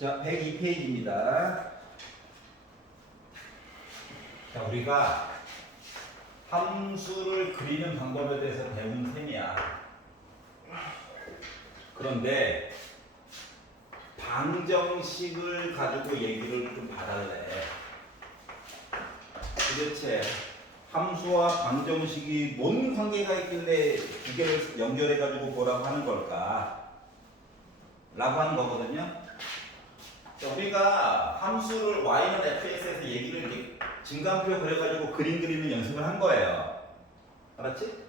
자, 102페이지입니다. 자, 우리가 함수를 그리는 방법에 대해서 배운 셈이야. 그런데 방정식을 가지고 얘기를 좀 받아야 돼. 도대체 함수와 방정식이 뭔 관계가 있길래 두 개를 연결해 가지고 보라고 하는 걸까? 라고 하는 거거든요. 자, 우리가 함수를 y는 fx에서 얘기를 이렇게 증가표 그려가지고 그림 그리는 연습을 한 거예요. 알았지?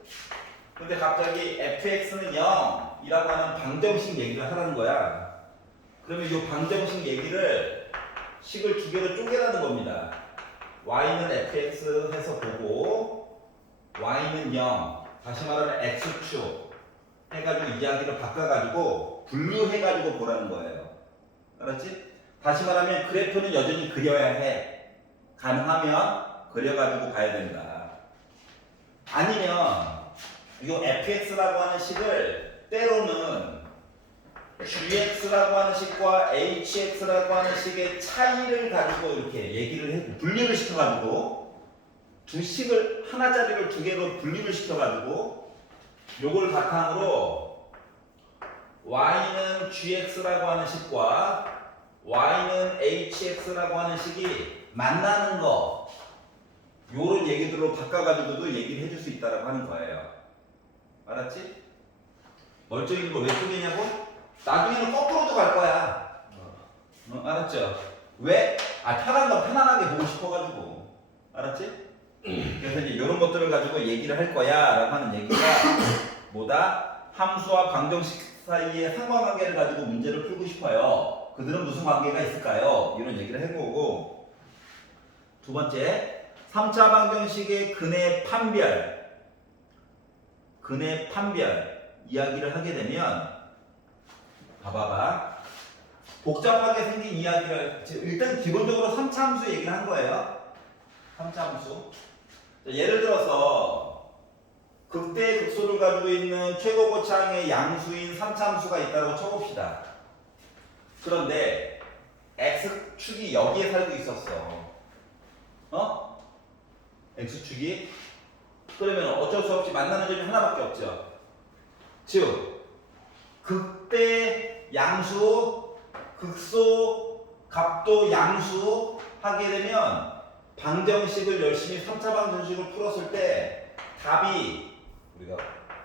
근데 갑자기 fx는 0이라고 하는 방정식 얘기를 하라는 거야. 그러면 이 방정식 얘기를 식을 두 개로 쪼개라는 겁니다. y는 fx 해서 보고 y는 0, 다시 말하면 x축 해가지고 이야기를 바꿔가지고 분류해가지고 보라는 거예요. 알았지? 다시 말하면 그래프는 여전히 그려야 해. 가능하면 그려가지고 봐야 된다. 아니면 이 fx라고 하는 식을 때로는 gx라고 하는 식과 hx라고 하는 식의 차이를 가지고 이렇게 얘기를 해, 분류를 시켜가지고 두 식을 하나짜리를 두 개로 분류를 시켜가지고 요걸 바탕으로 y는 gx라고 하는 식과 y는 hx라고 하는 식이 만나는 거 요런 얘기들로 바꿔가지고도 얘기를 해줄 수 있다고 하는 거예요. 알았지? 멀쩡히 걸 왜 쪼개냐고? 나중에는 거꾸로도 갈 거야. 알았죠? 왜? 편한 건 편안하게 보고 싶어가지고. 알았지? 그래서 이제 이런 것들을 가지고 얘기를 할 거야 라고 하는 얘기가 뭐다? 함수와 방정식 사이의 상관관계를 가지고 문제를 풀고 싶어요. 그들은 무슨 관계가 있을까요? 이런 얘기를 해보고, 두 번째 3차 방정식의 근의 판별 이야기를 하게 되면 봐봐봐. 복잡하게 생긴 이야기를 일단 기본적으로 3차 함수 얘기를 한 거예요. 3차 함수. 예를 들어서 극대 극소를 가지고 있는 최고고차항의 양수인 3차 함수가 있다고 쳐봅시다. 그런데 x축이 여기에 살고 있었어. x축이? 그러면 어쩔 수 없이 만나는 점이 하나밖에 없죠. 즉 극대 양수, 극소, 갑도 양수 하게 되면 방정식을 열심히 3차 방정식을 풀었을 때 답이 우리가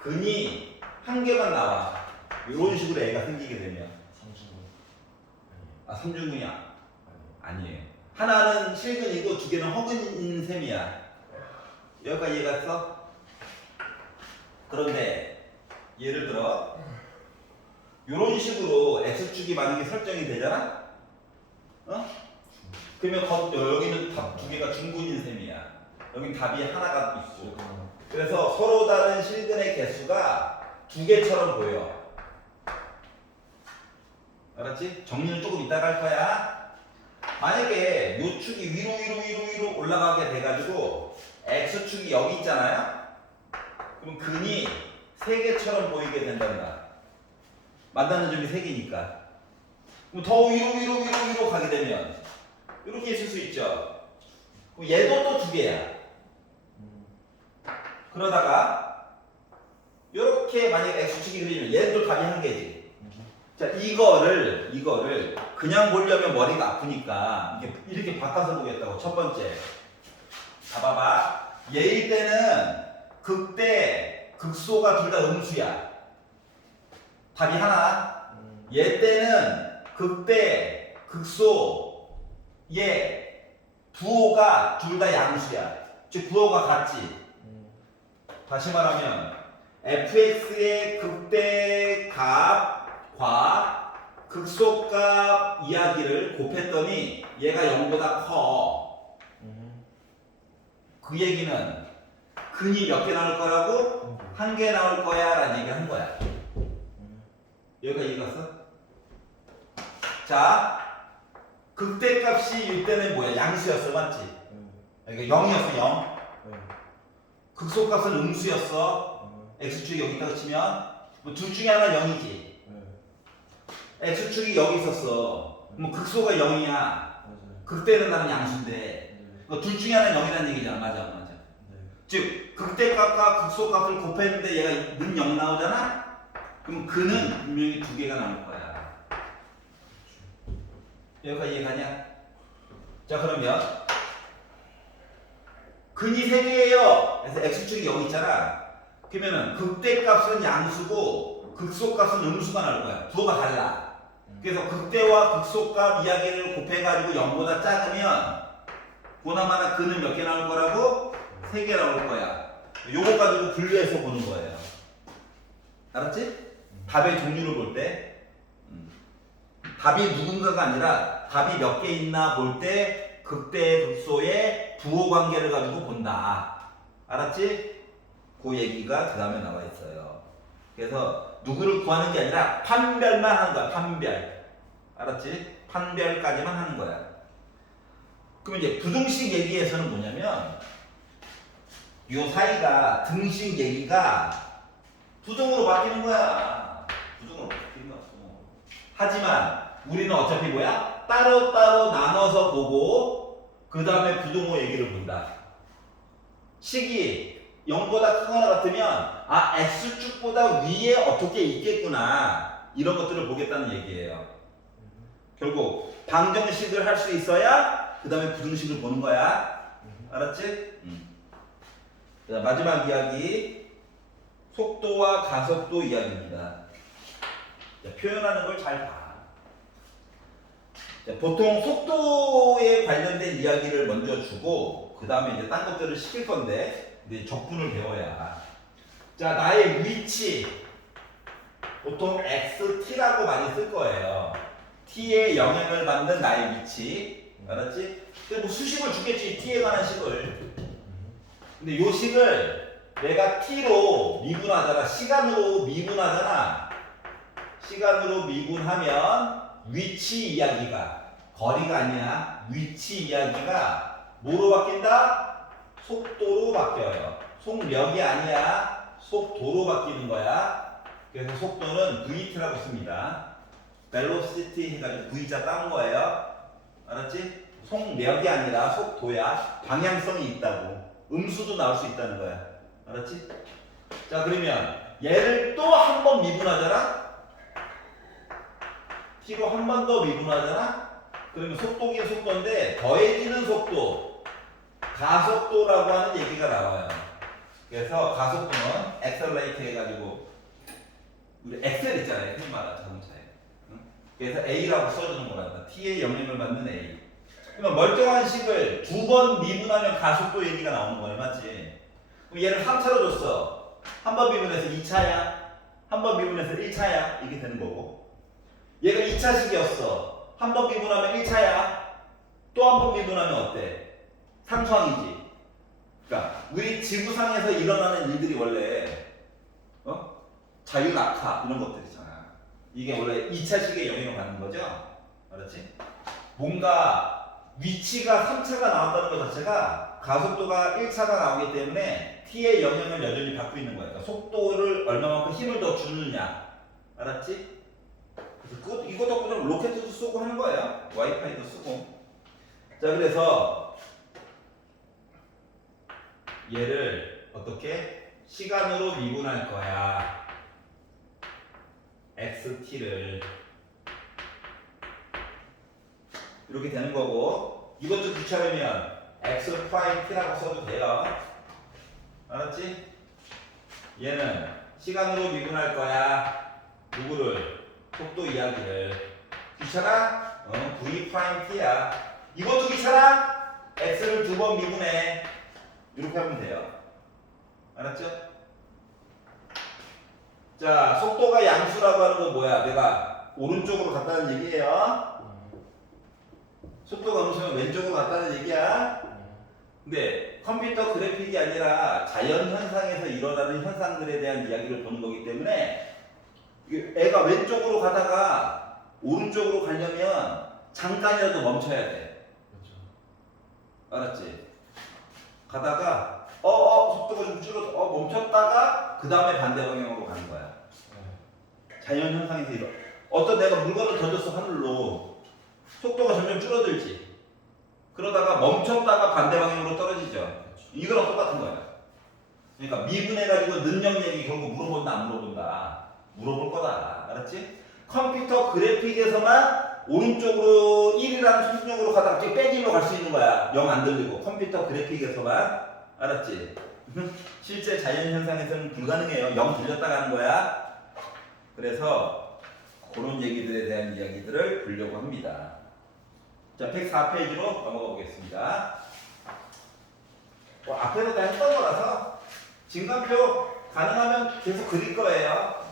근이 한 개만 나와. 이런 식으로 애가 생기게 되면 삼중근이야? 아니에요. 하나는 실근이고 두 개는 허근인 셈이야. 여기까지 이해갔어? 그런데 예를 들어 이런 식으로 x축이 만약에 설정이 되잖아? 그러면 여기는 답 두 개가 중근인 셈이야. 여긴 답이 하나가 있고. 그래서 서로 다른 실근의 개수가 두 개처럼 보여. 알았지? 정리는 조금 이따가 할 거야. 만약에 요 축이 위로 올라가게 돼가지고 x축이 여기 있잖아요? 그럼 근이 세 개처럼 보이게 된단다. 만나는 점이 세 개니까. 그럼 더 위로 가게 되면 이렇게 있을 수 있죠. 그럼 얘도 또 두 개야. 그러다가 이렇게 만약에 x축이 그리면 얘도 답이 한 개지. 자, 이거를 그냥 보려면 머리가 아프니까 이렇게 바꿔서 보겠다고. 첫 번째 봐봐. 얘일 때는 극대 극소가 둘 다 음수야. 답이 하나. 얘 때는 극대 극소 얘 부호가 둘 다 양수야. 즉 부호가 같지. 다시 말하면 fx의 극대 값과 극소값 이야기를 곱했더니 얘가 0보다 커. 그 얘기는 근이 몇 개 나올 거라고? 한 개 나올 거야 라는 얘기를 한 거야. 여기가 이해갔어? 자, 극대값이 이때는 뭐야? 양수였어, 맞지? 그러니까 0이었어, 0. 극소값은 음수였어. x축이 여기 있다고 치면 뭐 둘 중에 하나 0이지. x축이 여기 있었어. 뭐 극소가 0이야. 맞아요. 극대는 나는 양수인데. 네. 그러니까 둘 중에 하나는 0이라는 얘기잖아. 맞아, 맞아. 네. 즉 극대값과 극소값을 곱했는데 얘가 는 0 나오잖아. 그럼 그는 분명히 두 개가 나올 거야. 여기까지 이해가냐? 자 그러면 근이 3개예요. 그래서 x축이 여기 있잖아. 그러면은 극대값은 양수고 극소값은 음수가 나올 거야. 부호가 달라. 그래서 극대와 극소값 이야기를 곱해가지고 0보다 작으면 보나마나 근은 몇 개 나올 거라고? 3개 나올 거야. 요거 가지고 분류해서 보는 거예요. 알았지? 답의 종류를 볼 때 답이 누군가가 아니라 답이 몇 개 있나 볼 때 극대 극소의 부호 관계를 가지고 본다. 알았지? 그 얘기가 그 다음에 나와 있어요. 그래서 누구를 구하는 게 아니라 판별만 하는 거야. 판별. 알았지? 판별까지만 하는 거야. 그럼 이제 부등식 얘기에서는 뭐냐면 요 사이가 등식 얘기가 부등으로 바뀌는 거야. 부등으로 바뀌는 거야. 하지만 우리는 어차피 뭐야? 따로따로 나눠서 보고 그 다음에 부등호 얘기를 본다. 식이 0보다 크거나 같으면 아 x축보다 위에 어떻게 있겠구나 이런 것들을 보겠다는 얘기예요. 결국 방정식을 할 수 있어야 그 다음에 부등식을 보는 거야. 알았지? 자, 마지막 이야기 속도와 가속도 이야기입니다. 자, 표현하는 걸 잘 봐. 자, 보통 속도에 관련된 이야기를 먼저 주고 그 다음에 이제 딴 것들을 시킬 건데 이제 적분을 배워야. 자, 나의 위치 보통 xt라고 많이 쓸 거예요. t에 영향을 받는 나의 위치. 알았지? 근데 뭐 수식을 주겠지. t에 관한 식을. 근데 요 식을 내가 t로 미분하잖아. 시간으로 미분하잖아. 시간으로 미분하면 위치 이야기가 거리가 아니야. 위치 이야기가 뭐로 바뀐다? 속도로 바뀌어요. 속력이 아니야. 속도로 바뀌는 거야. 그래서 속도는 vt라고 씁니다. velocity 해가지고 v자 따온 거예요. 알았지? 속력이 아니라 속도야. 방향성이 있다고. 음수도 나올 수 있다는 거야. 알았지? 자 그러면 얘를 또 한 번 미분하잖아. t로 한 번 더 미분하잖아. 그러면 속도긴 속도인데 더해지는 속도 가속도라고 하는 얘기가 나와요. 그래서 가속도는 accelerate 해가지고 우리 엑셀 있잖아요. 흔히 말하는 자동차에. 응? 그래서 A라고 써주는 거란다. T의 영향을 받는 A. 그러면 멀쩡한 식을 두 번 미분하면 가속도 얘기가 나오는 거예요. 맞지? 그럼 얘를 3차로 줬어. 한 번 미분해서 2차야. 한 번 미분해서 1차야. 이게 되는 거고. 얘가 2차식이었어. 한 번 미분하면 1차야. 또 한 번 미분하면 어때? 3차항이지. 그러니까 우리 지구상에서 일어나는 일들이 원래 자유낙하 이런 것들 있잖아. 이게 원래 2차식의 영향을 받는 거죠. 알았지? 뭔가 위치가 3차가 나온다는 것 자체가 가속도가 1차가 나오기 때문에 t의 영향을 여전히 받고 있는 거야. 그러니까 속도를 얼마만큼 힘을 더 주느냐. 알았지? 그래서 이거 덕분에 로켓도 쓰고 하는 거예요. 와이파이도 쓰고. 자 그래서 얘를 어떻게? 시간으로 미분할 거야. xt를 이렇게 되는 거고 이것도 귀찮으면 x 프라임 t라고 써도 돼요. 알았지? 얘는 시간으로 미분할 거야. 누구를? 속도 이야기를. 귀찮아? v 프라임 t야. 이것도 귀찮아? x를 두 번 미분해. 이렇게 하면 돼요. 알았죠? 자, 속도가 양수라고 하는 건 뭐야? 내가 오른쪽으로 갔다는 얘기예요. 속도가 음수면 왼쪽으로 갔다는 얘기야. 근데 컴퓨터 그래픽이 아니라 자연 현상에서 일어나는 현상들에 대한 이야기를 보는 거기 때문에 애가 왼쪽으로 가다가 오른쪽으로 가려면 잠깐이라도 멈춰야 돼. 알았지? 가다가 속도가 좀 줄어서 멈췄다가 그 다음에 반대 방향으로 가는 거야. 자연 현상에서 이런 어떤 내가 물건을 던졌어 하늘로. 속도가 점점 줄어들지. 그러다가 멈췄다가 반대 방향으로 떨어지죠. 이거랑 똑같은 거야. 그러니까 미분해가지고 능력 얘기 결국 물어본다 안 물어본다. 물어볼 거다. 알았지? 컴퓨터 그래픽에서만 오른쪽으로 1이라는 순정으로 가다가 갑자기 빼기로 갈 수 있는 거야. 0 안 들리고. 컴퓨터 그래픽에서만. 알았지? 실제 자연현상에서는 불가능해요. 0 들렸다 가는 거야. 그래서 그런 얘기들에 대한 이야기들을 보려고 합니다. 자, 104페이지로 넘어가 보겠습니다. 앞에서 다 했던 거라서 진간표 가능하면 계속 그릴 거예요.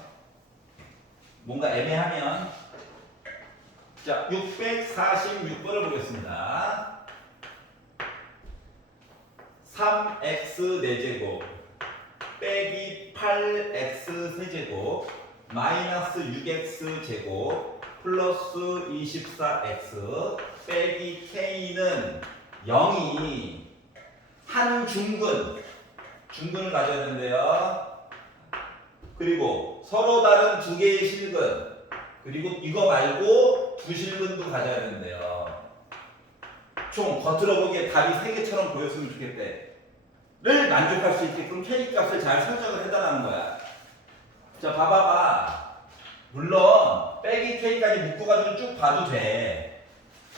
뭔가 애매하면. 자, 646번을 보겠습니다. 3x 4제곱 빼기 8x 세제곱 마이너스 6x 제곱 플러스 24x 빼기 k는 0이 한 중근을 가져야 되는데요. 그리고 서로 다른 두 개의 실근, 그리고 이거 말고 두 실근도 가져야 되는데요. 총 겉으로 보기에 답이 3개처럼 보였으면 좋겠대. 를 만족할 수 있게끔 k 값을 잘 설정을 해달라는 거야. 자, 봐봐봐. 물론 빼기 k까지 묶어가지고 쭉 봐도 돼.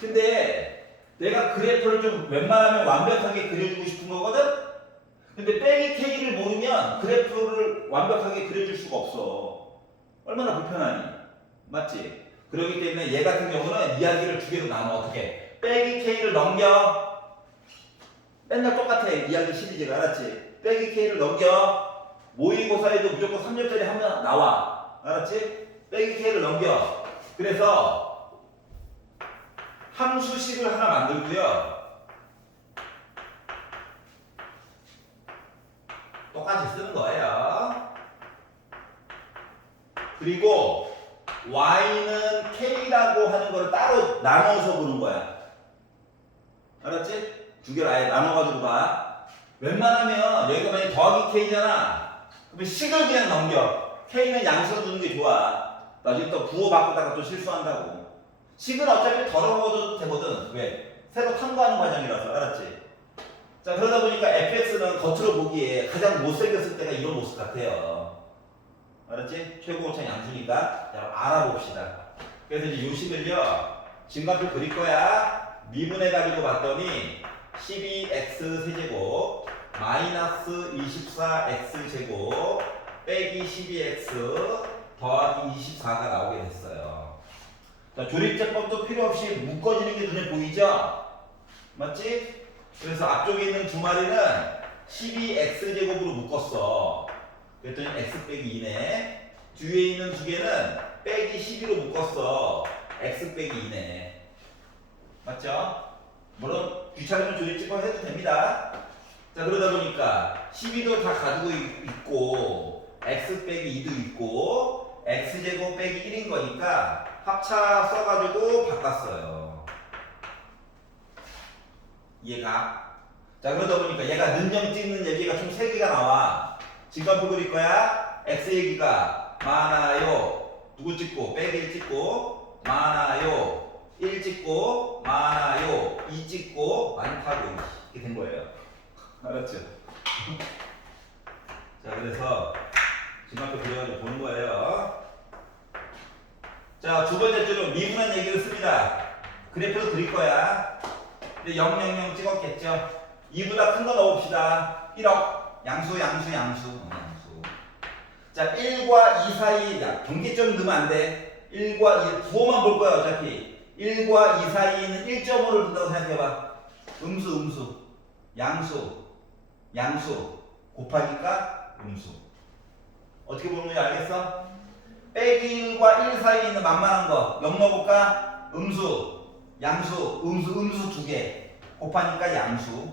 근데 내가 그래프를 좀 웬만하면 완벽하게 그려주고 싶은 거거든? 근데 빼기 k를 모르면 그래프를 완벽하게 그려줄 수가 없어. 얼마나 불편하니? 맞지? 그렇기 때문에 얘 같은 경우는 이야기를 두 개로 나눠. 어떻게? 빼기 k를 넘겨. 맨날 똑같아. 이야기 시리즈가. 알았지? 빼기 k를 넘겨. 모의고사에도 무조건 3절짜리 하면 나와. 알았지? 빼기 k를 넘겨. 그래서 함수식을 하나 만들고요. 똑같이 쓰는 거예요. 그리고 y는 k라고 하는 걸 따로 나눠서 보는 거야. 알았지? 두 개를 아예 나눠가지고 봐. 웬만하면 여기가 만약에 더하기 k잖아. 그러면 식을 그냥 넘겨. k는 양수로 두는 게 좋아. 나중에 또 부호 바꾸다가 또 실수한다고. 식은 어차피 덜어먹어도 되거든. 왜? 새로 탐구하는 과정이라서. 알았지? 자, 그러다 보니까 fx는 겉으로 보기에 가장 못생겼을 때가 이런 모습 같아요. 알았지? 최고 고차 양수니까. 자, 알아봅시다. 그래서 이제 요 식을요, 진간표 그릴 거야. 미분해가지고 봤더니 12x 세제곱 마이너스 24x 제곱 빼기 12x 더하기 24가 나오게 됐어요. 자, 조립제법도 필요 없이 묶어지는 게 눈에 보이죠? 맞지? 그래서 앞쪽에 있는 두 마리는 12x 제곱으로 묶었어. 그랬더니 x 빼기 2네. 뒤에 있는 두 개는 빼기 12로 묶었어. x 빼기 2네. 맞죠? 물론 귀찮으면 조립제법 해도 됩니다. 자, 그러다 보니까 12도 다 가지고 있고 x 빼기 2도 있고 x제곱 빼기 1인 거니까 합차 써가지고 바꿨어요. 얘가. 자, 그러다 보니까 얘가 능점 찍는 얘기가 총 3개가 나와. 진간표 그릴 거야. x 얘기가 많아요. 누구 찍고? 빼기 1 찍고 많아요. 1 찍고 많아요. 2 찍고 많다고 이렇게 된 거예요. 알았죠? 자, 그래서 진간표 그려가지고 보는 거예요. 자, 두 번째 줄은 미분한 얘기를 씁니다. 그래프도 그릴 거야. 근데 0, 0, 0 찍었겠죠? 2보다 큰 거 넣읍시다. 1억. 양수. 자, 1과 2 사이, 야, 경계점 넣으면 안 돼. 1과 2, 부호만 볼 거야, 어차피. 1과 2 사이는 1.5를 둔다고 생각해봐. 음수. 양수. 곱하기가 음수. 어떻게 보는 건지 알겠어? 빼기 1과 1 사이에 있는 만만한 거, 0 넣어볼까? 음수, 양수, 음수 2개. 곱하니까 양수.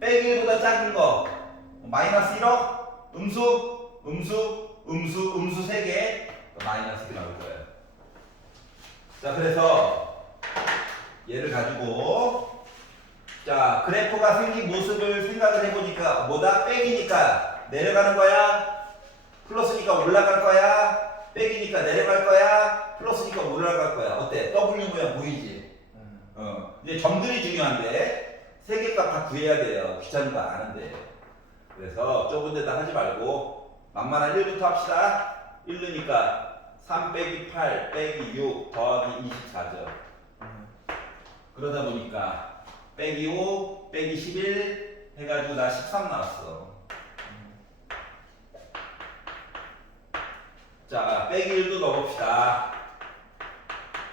빼기 1보다 작은 거, 마이너스 1억, 음수 3개, 마이너스 1이 나올 거예요. 자, 그래서 얘를 가지고, 자, 그래프가 생긴 모습을 생각을 해보니까 뭐다? 빼기니까 내려가는 거야? 플러스니까 올라갈 거야? 빼기니까 내려갈 거야? 플러스니까 올라갈 거야? 어때? W 모양 보이지? 이제 점들이 중요한데 세 개 값 다 구해야 돼요. 귀찮은 거 아는데. 그래서 좁은 데다 하지 말고 만만한 1부터 합시다. 1루니까 3 빼기 8 빼기 6 더하기 24죠. 그러다 보니까 빼기 5 빼기 11 해가지고 나 13 나왔어. 자, 빼기 1도 넣어봅시다.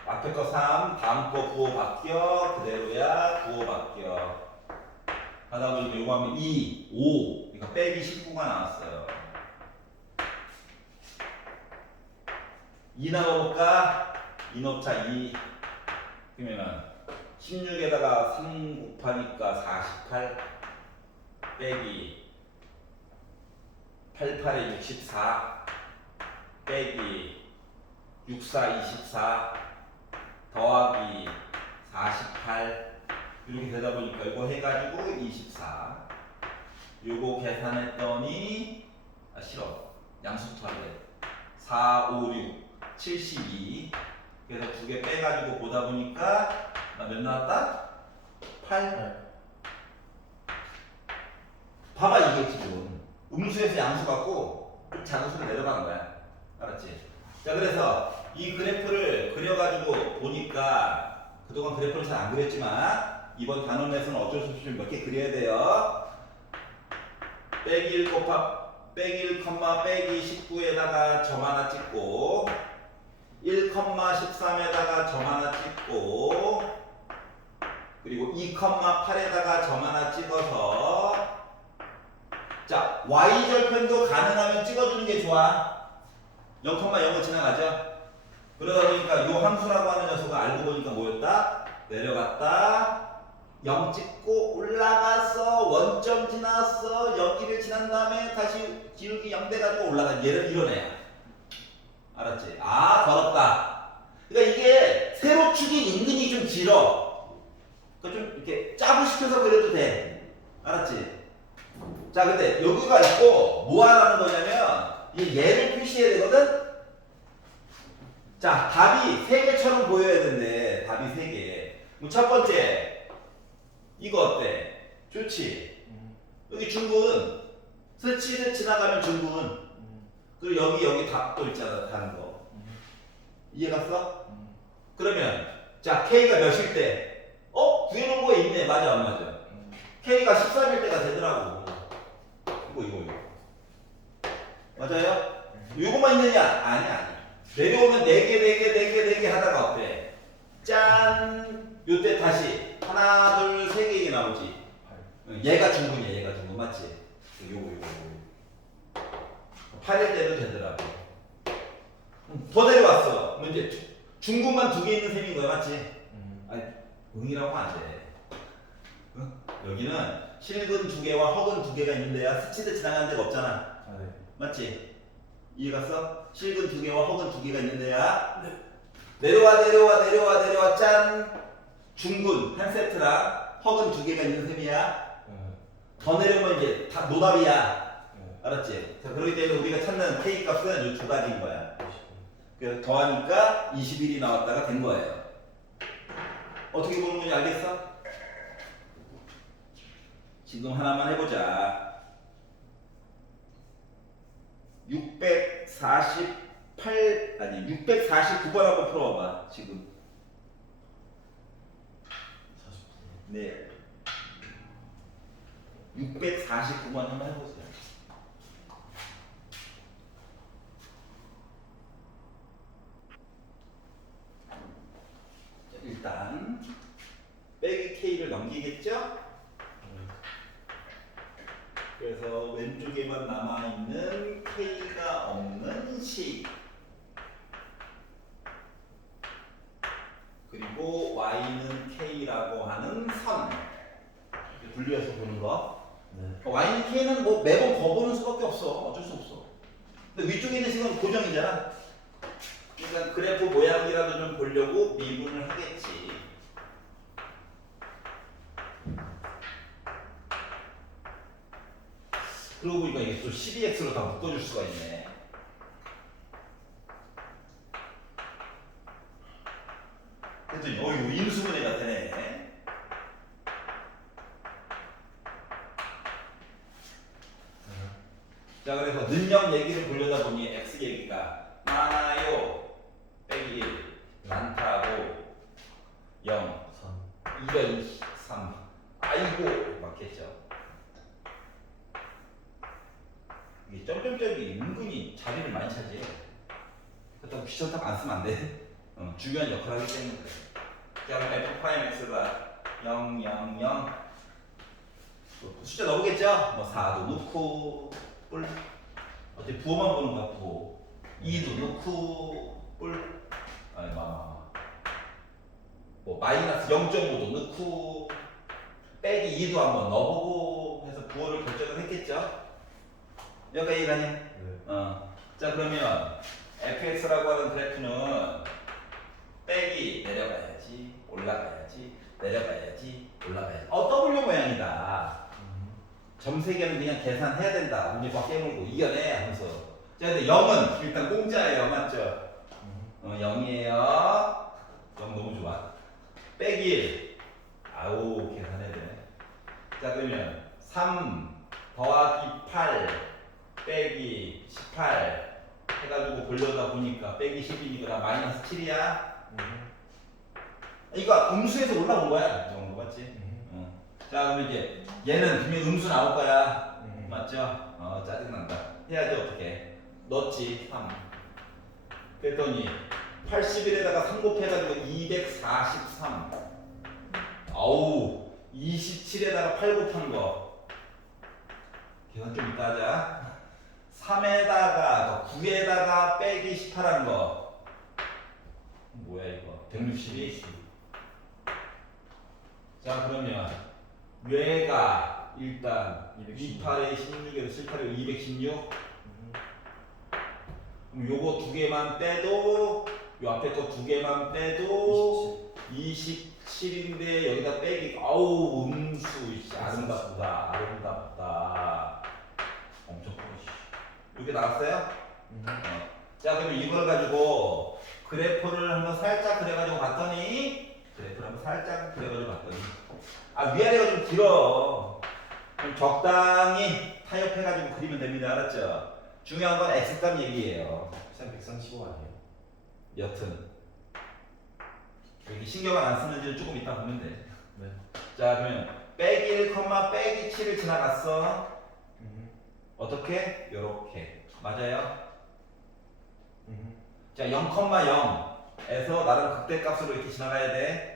앞에 거 3, 다음 거 9호 바뀌어. 그대로야. 9호 바뀌어. 하다 보니까 요거 하면 2, 5. 그러니까 빼기 19가 나왔어요. 2 나눠볼까? 2 넣자 2. 그러면은 16에다가 3 곱하니까 48 빼기 88에 64 빼기 64 24 더하기 48 이렇게 되다 보니까 이거 해가지고 24 요거 계산했더니 싫어 양수부터 하래 4 5 6 72 그래서 두 개 빼가지고 보다 보니까 나 몇 나왔다? 8 봐봐 이게 지금 음수에서 양수 갖고 좀 작은 수로 내려간 거야 알았지? 자 그래서 이 그래프를 그려가지고 보니까 그동안 그래프를 잘 안 그렸지만 이번 단원에서는 어쩔 수 없이 몇 개 그려야 돼요. 빼기 1 빼기 1, 빼기 19에다가 점 하나 찍고 1, 13에다가 점 하나 찍고 그리고 2, 8에다가 점 하나 찍어서 자 y절편도 가능하면 찍어주는 게 좋아. 0,0은 지나가죠. 그러다 보니까 요 함수라고 하는 녀석을 알고 보니까 뭐였다? 내려갔다 0 찍고 올라가서 원점 지났어 여기를 지난 다음에 다시 기울기 0 돼가지고 올라간 얘를 이런 애야. 알았지? 아 더럽다. 그러니까 이게 세로축이 은근히 좀 길어. 그러니까 좀 이렇게 짜부시켜서 그려도 돼. 알았지? 자 근데 여기가 있고 뭐 하라는 거냐면 얘를 표시해야 되거든? 자 답이 3개처럼 보여야 된대. 답이 3개. 첫 번째 이거 어때? 좋지? 여기 중근 스치듯 지나가면 중근 그리고 여기 답도 있잖아 다른 거 이해갔어? 그러면 자 K가 몇일 때? 구해놓은 거에 있네. 맞아 안 맞아? K가 13일 때가 되더라고. 이거 맞아요? 요거만 있느냐? 아니 내려오면 4개 하다가 어때? 짠! 요때 다시 하나 둘 3개 나오지. 얘가 중근이야. 얘가 중근 맞지? 요거 8일 때도 되더라고. 더 내려왔어. 그럼 이제 중근만 2개 있는 셈인 거야 맞지? 아니 응이라고 하면 안 돼. 응? 여기는 실근 2개와 허근 2개가 있는 데야 스치듯 지나가는 데가 없잖아. 네. 맞지? 이해갔어? 실근 2개와 허근 2개가 있는 데야. 네. 내려와 짠! 중근 한 세트랑 허근 2개가 있는 셈이야. 더 내려오면 이제 다 노답이야. 알았지? 자, 그렇기 때문에 우리가 찾는 K 값은 이 2가지인 거야. 그래서 더하니까 21이 나왔다가 된 거예요. 어떻게 보는 건지 알겠어? 지금 하나만 해보자. 649번 한번 풀어봐봐. 지금. 네. 649번 한번 해보세요. 일단 빼기 K를 넘기겠죠? 그래서 왼쪽에만 남아있는 K가 없는 식 그리고 Y는 K라고 하는 선 분류해서 보는 거. Y는 K는 뭐 매번 거보는 수밖에 없어. 어쩔 수 없어. 근데 위쪽에 있는 식은 고정이잖아. 그러니까 그래프 모양이라도 좀 보려고 미분을 하겠지. 그러고 보니까 이게 또 12x로 다 묶어줄 수가 있네. 했더니 이거 인수분해가 되네. 자, 그래서 능력 얘기를 보려다 보니 x 얘기가 많아요 빼기 1 많다고 0 223 아이고 맞겠죠. 이게 점점점이 은근히 자리를 많이 차지해. 그렇다고 귀찮다고 안 쓰면 안 돼. 중요한 역할을 하기 때문에 그래. 자, 그럼 f 프라임 x가 0 0 0 숫자 넣어보겠죠? 뭐 4도 넣고 뿔 어떻게 부호만 보는 거야 부호 2도 넣고 뿔 아니 뭐 마이너스 0.5도 넣고 빼기 2도 한번 넣어보고 해서 부호를 결정을 했겠죠? 여기까지 이해가냐? 네. 자, 그러면 fx라고 하는 그래프는 빼기 내려가야지 올라가야지 내려가야지 올라가야지 W 모양이다. 점 3개는 그냥 계산해야 된다. 문제 막 깨물고 이겨내 하면서. 자, 근데 0은 일단 공짜예요. 맞죠? 0이에요. 0 너무 좋아. 빼기 1. 아우, 계산해야 되네. 자, 그러면 3 더하기 8 빼기 18 해가지고 보려다 보니까 빼기 10이니까 마이너스 7이야. 이거 음수에서 올라온 거야. 이 정도 맞지? 자, 그럼 이제 얘는 분명 음수 나올 거야. 맞죠? 짜증난다. 해야지 어떻게? 넣었지 3. 그랬더니 81에다가 3 곱해가지고 243. 아우 27에다가 8 곱한 거. 계산 좀 이따 하자. 3에다가 9에다가 빼기 18한 거. 뭐야 이거? 162. 자, 그러면 외가 일단 28에 16에서 18에 216. 그럼 요거 두 개만 빼도 요 앞에 거 두 개만 빼도 27인데 여기다 빼기 아우 음수 아름답다 아름답다 엄청 커. 이렇게 나왔어요? 자, 그럼 이걸 가지고 그래프를 한번 살짝 그려가지고 봤더니 위아래가 좀 길어. 그럼 적당히 타협해가지고 그리면 됩니다. 알았죠? 중요한 건 x값 얘기예요. 135 아니에요? 여튼 여기 신경을 안 쓰는지는 조금 이따 보면 돼. 네. 자, 그러면 빼기 1, 빼기 7을 지나갔어. 어떻게? 요렇게. 맞아요? 자, 0,0에서 나름 극대값으로 이렇게 지나가야 돼.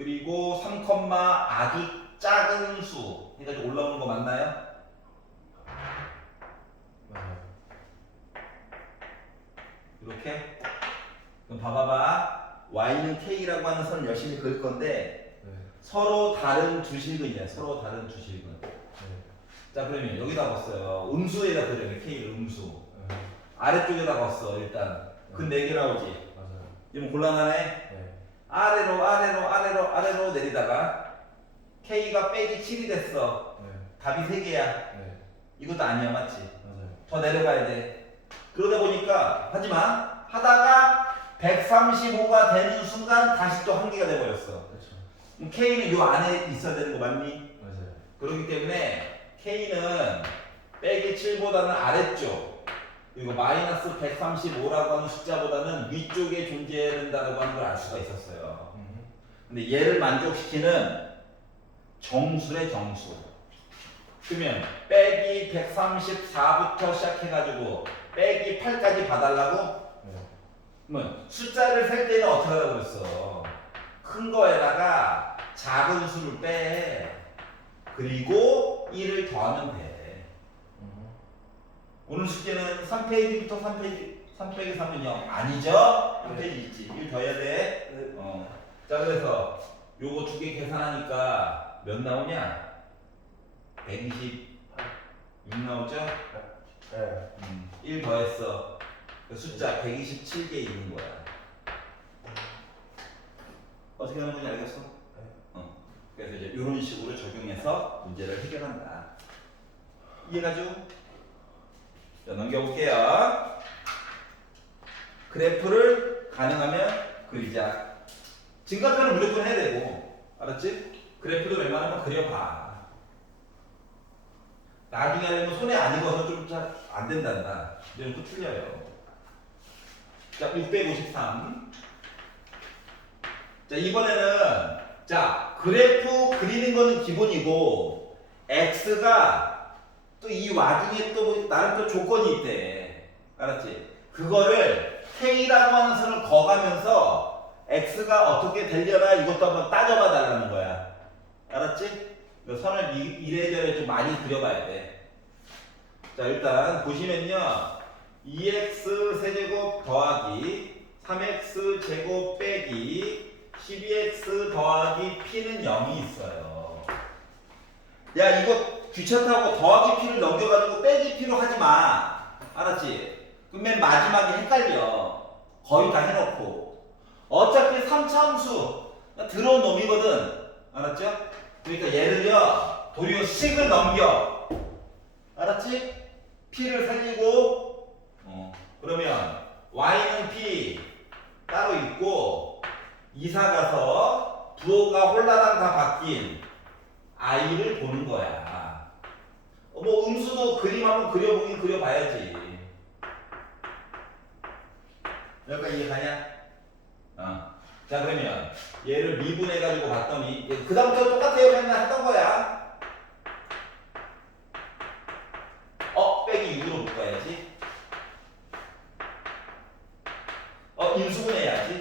그리고 3, 아주 작은 수 해가지고 올라오는 거 맞나요? 맞아요. 이렇게. 그럼 봐봐봐. y는 k라고 하는 선을 열심히 그을 건데 네. 서로 다른 주실근이야. 서로 다른 주실근. 네. 자, 그러면 여기다 봤어요. 음수에다 그려요. k를 음수. 네. 아래쪽에다 봤어. 일단 근 4개 나오지. 맞아요. 이러면 곤란하네. 네. 아래로 내리다가 k가 빼기 7이 됐어. 네. 답이 3개야. 네. 이것도 아니야. 맞지? 맞아요. 더 내려가야 돼. 그러다 보니까 하지만 하다가 135가 되는 순간 다시 또 한계가 돼버렸어. 그렇죠. 그럼 k는 요 안에 있어야 되는 거 맞니? 맞아요. 그렇기 때문에 k는 빼기 7보다는 아래쪽 그리고 마이너스 135라고 하는 숫자보다는 위쪽에 존재한다고 하는 걸 알 수가 있었어요. 근데 얘를 만족시키는 정수래 정수. 그러면 빼기 134부터 시작해가지고 빼기 8까지 봐달라고? 네. 그러면 숫자를 셀 때는 어떻게 하라고 그랬어? 큰 거에다가 작은 수를 빼. 그리고 1을 더하면 돼. 오늘 숙제는 3페이지부터 3 빼기 3은 0 아니죠? 3페이지 있지. 1 더해야 돼. 자, 그래서 요거 두 개 계산하니까 몇 나오냐? 126 나오죠? 네. 1 더했어. 그 숫자 127개 있는 거야. 어떻게 하는 건지 알겠어? 그래서 이제 이런 식으로 적용해서 문제를 해결한다. 이해가죠? 자, 넘겨볼게요. 그래프를 가능하면 그리자. 증가표는 무조건 해야 되고, 알았지? 그래프도 웬만하면 그려봐. 나중에 하려면 손에 안 익어서 좀 잘 안 된단다. 이런 거 틀려요. 자, 653. 자, 이번에는 자, 그래프 그리는 거는 기본이고 x가 또 이 와중에 또 나름 또 조건이 있대. 알았지? 그거를 k라고 하는 선을 거가면서 x가 어떻게 되려나 이것도 한번 따져봐 달라는 거야. 알았지? 그 선을 이래저래 좀 많이 그려봐야 돼. 자, 일단 보시면요. 2x 세제곱 더하기 3x 제곱 빼기 12x 더하기 p는 0이 있어요. 야, 이거 귀찮다고 더하기 p를 넘겨가지고 빼기 p로 하지 마. 알았지? 그럼 맨 마지막에 헷갈려. 거의 다 해놓고. 어차피 3차함수 들어온 놈이거든. 알았죠? 그러니까 얘를요, 도리어 식을 넘겨. 알았지? p를 살리고, 그러면 y는 p 따로 있고, 이사 가서 부호가 홀라당 다 바뀐 i를 보는 거야. 뭐 음수도 그림 한번 그려보긴 그려봐야지. 여기까지 이해가냐? 자, 그러면 얘를 미분해가지고 봤더니 그 다음부터 똑같아요. 맨날 했던 거야. 빼기 6으로 묶어야지. 인수분해야지.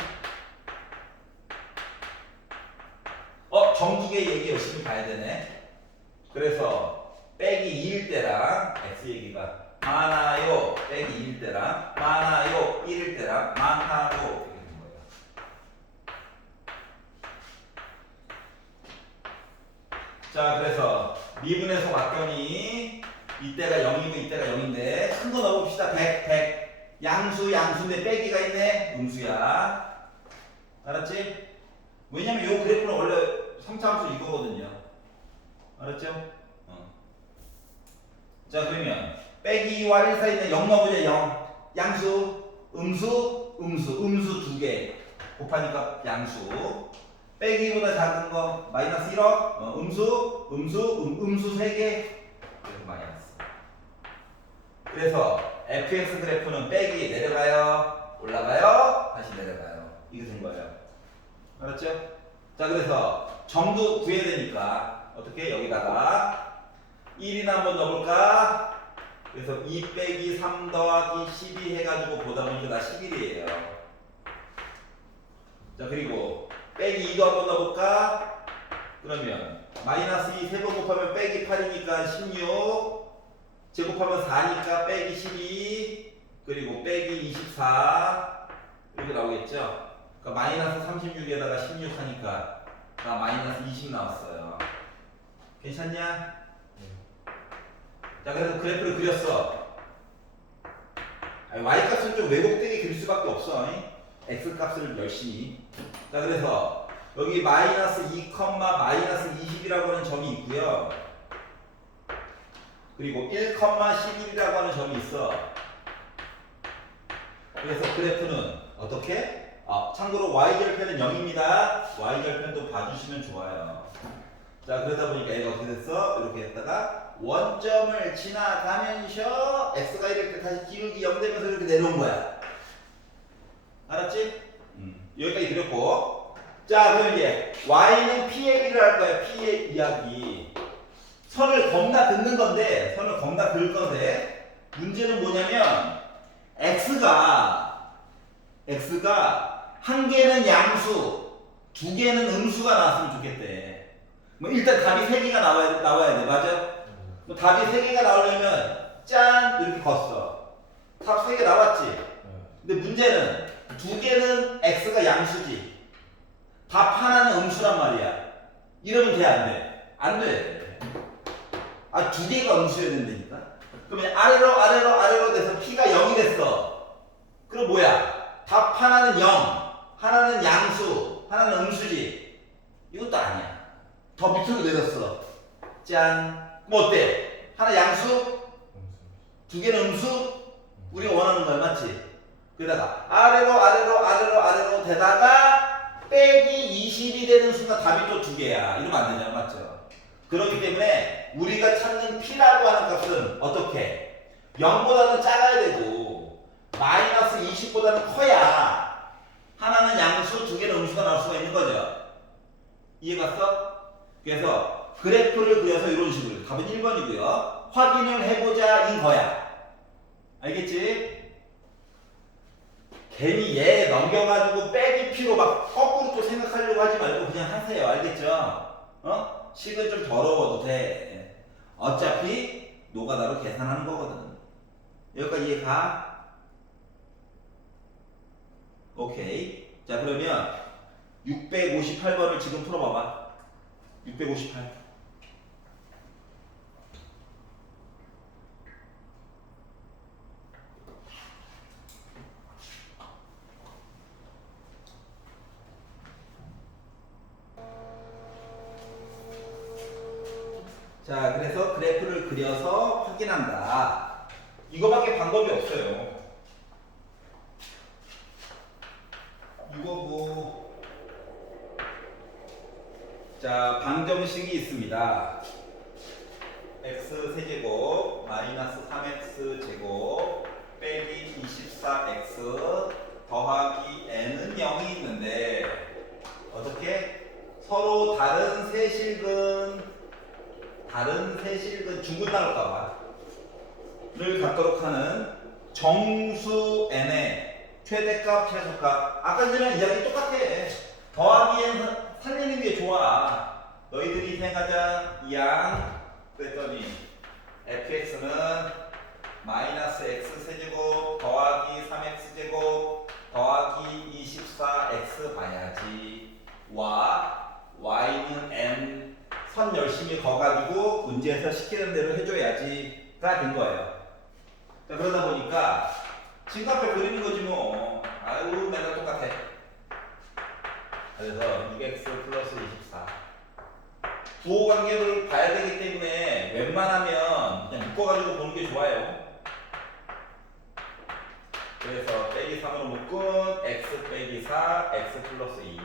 정두개 얘기 열심히 봐야 되네. 그래서 빼기 2일 때랑 x 얘기가 많아요. 빼기 2일 때랑 많아요. 1일 때랑 많다고 이렇게 된 거예요. 자, 그래서 미분해서 봤더니 이때가 0이고 이때가 0인데 큰 거 넣어봅시다. 100. 양수인데 빼기가 있네. 음수야. 알았지? 왜냐면 요 그래프는 원래 3차함수 이거거든요. 알았죠? 자, 그러면 빼기와 1 사이에 있는 0 넣어보자. 0. 양수, 음수 두 개 곱하니까 양수. 빼기보다 작은 거 마이너스 1억. 음수 3개. 그래서 마이너스. 그래서 fx 그래프는 빼기 내려가요, 올라가요, 다시 내려가요. 이게 된 거예요. 알았죠? 자, 그래서 정도 구해야 되니까 어떻게 여기다가 1이나 한번 넣어볼까? 그래서 2 빼기 3 더하기 12 해가지고 보다 보니까 나 11이에요. 자, 그리고 빼기 2도 한번 넣어볼까? 그러면 마이너스 2 세 번 곱하면 빼기 8이니까 16 제곱하면 4니까 빼기 12 그리고 빼기 24 이렇게 나오겠죠? 그러니까 마이너스 36에다가 16 하니까 나 마이너스 20 나왔어요. 괜찮냐? 자, 그래서 그래프를 그렸어. y 값은 좀 왜곡되게 그릴 수밖에 없어. x 값을 열심히. 자, 그래서 여기 마이너스 2, 마이너스 20이라고 하는 점이 있고요. 그리고 1,11이라고 하는 점이 있어. 그래서 그래프는 어떻게? 참고로 y절편은 0입니다. y절편도 봐주시면 좋아요. 자, 그러다 보니까 얘가 어떻게 됐어? 이렇게 했다가 원점을 지나가면서 x가 이렇게 다시 기울기 0 되면서 이렇게 내려온 거야. 알았지? 여기까지 그렸고. 자, 그럼 이제 y는 p 얘기를 할 거야. p의 이야기. 선을 겁나 긋는 건데, 문제는 뭐냐면 x가 한 개는 양수, 두 개는 음수가 나왔으면 좋겠대. 뭐 일단 답이 세 개가 나와야 돼, 맞아? 뭐 답이 세 개가 나오려면 짠 이렇게 걷어. 답 세 개 나왔지. 근데 문제는 두 개는 x가 양수지. 답 하나는 음수란 말이야. 이러면 돼, 안 돼? 안 돼. 두 개가 음수여야 된다니까. 그러면 아래로 돼서 p가 0이 됐어. 그럼 뭐야? 답 하나는 0, 하나는 양수, 하나는 음수지. 이것도 아니야. 더 밑으로 내렸어. 짠. 그럼 어때? 하나 양수, 두 개는 음수. 우리가 원하는 거야, 맞지? 그러다가 아래로 되다가 빼기 20이 되는 순간 답이 또 두 개야. 이러면 안 되잖아, 맞죠? 그렇기 때문에 우리가 찾는 P라고 하는 값은 어떻게? 0보다는 작아야 되고 마이너스 20보다는 커야 하나는 양수, 두 개는 음수가 나올 수가 있는 거죠. 이해갔어? 그래서 그래프를 그려서 이런 식으로 답은 1번이고요. 확인을 해보자인 거야. 알겠지? 괜히 얘 넘겨가지고 빼기 P로 막 거꾸로 또 생각하려고 하지 말고 그냥 하세요. 알겠죠? 어? 식은 좀 더러워도 돼. 어차피 노가다로 계산하는 거거든. 여기까지 이해가? 오케이. 자, 그러면 658번을 지금 풀어봐봐. 658. 자, 그래서 그래프를 그려서 확인한다. 이거밖에 방법이 없어요. 이거 뭐, 자, 방정식이 있습니다. x 세제곱 마이너스 3x 제곱 빼기 24x 더하기 n은 0이 있는데 어떻게? 서로 다른 세실근 중근 나눌까봐를 갖도록 하는 정수 n의 최대값, 최소값. 아까 전에 이야기 똑같아. 더하기엔 살리는 게 좋아. 너희들이 생각하자 이양 그랬더니 fx는 마이너스 x 세제곱 더하기 3x 제곱 더하기 24x 봐야지. y는 n 선 열심히 거가지고 문제에서 시키는 대로 해줘야지가 된 거예요. 자, 그러다 보니까 싱카표 그리는 거지 뭐. 아유 맨날 똑같아. 그래서 6x 플러스 24 부호 관계를 봐야 되기 때문에 웬만하면 그냥 묶어가지고 보는 게 좋아요. 그래서 빼기 3으로 묶은 x 빼기 4 x 플러스 2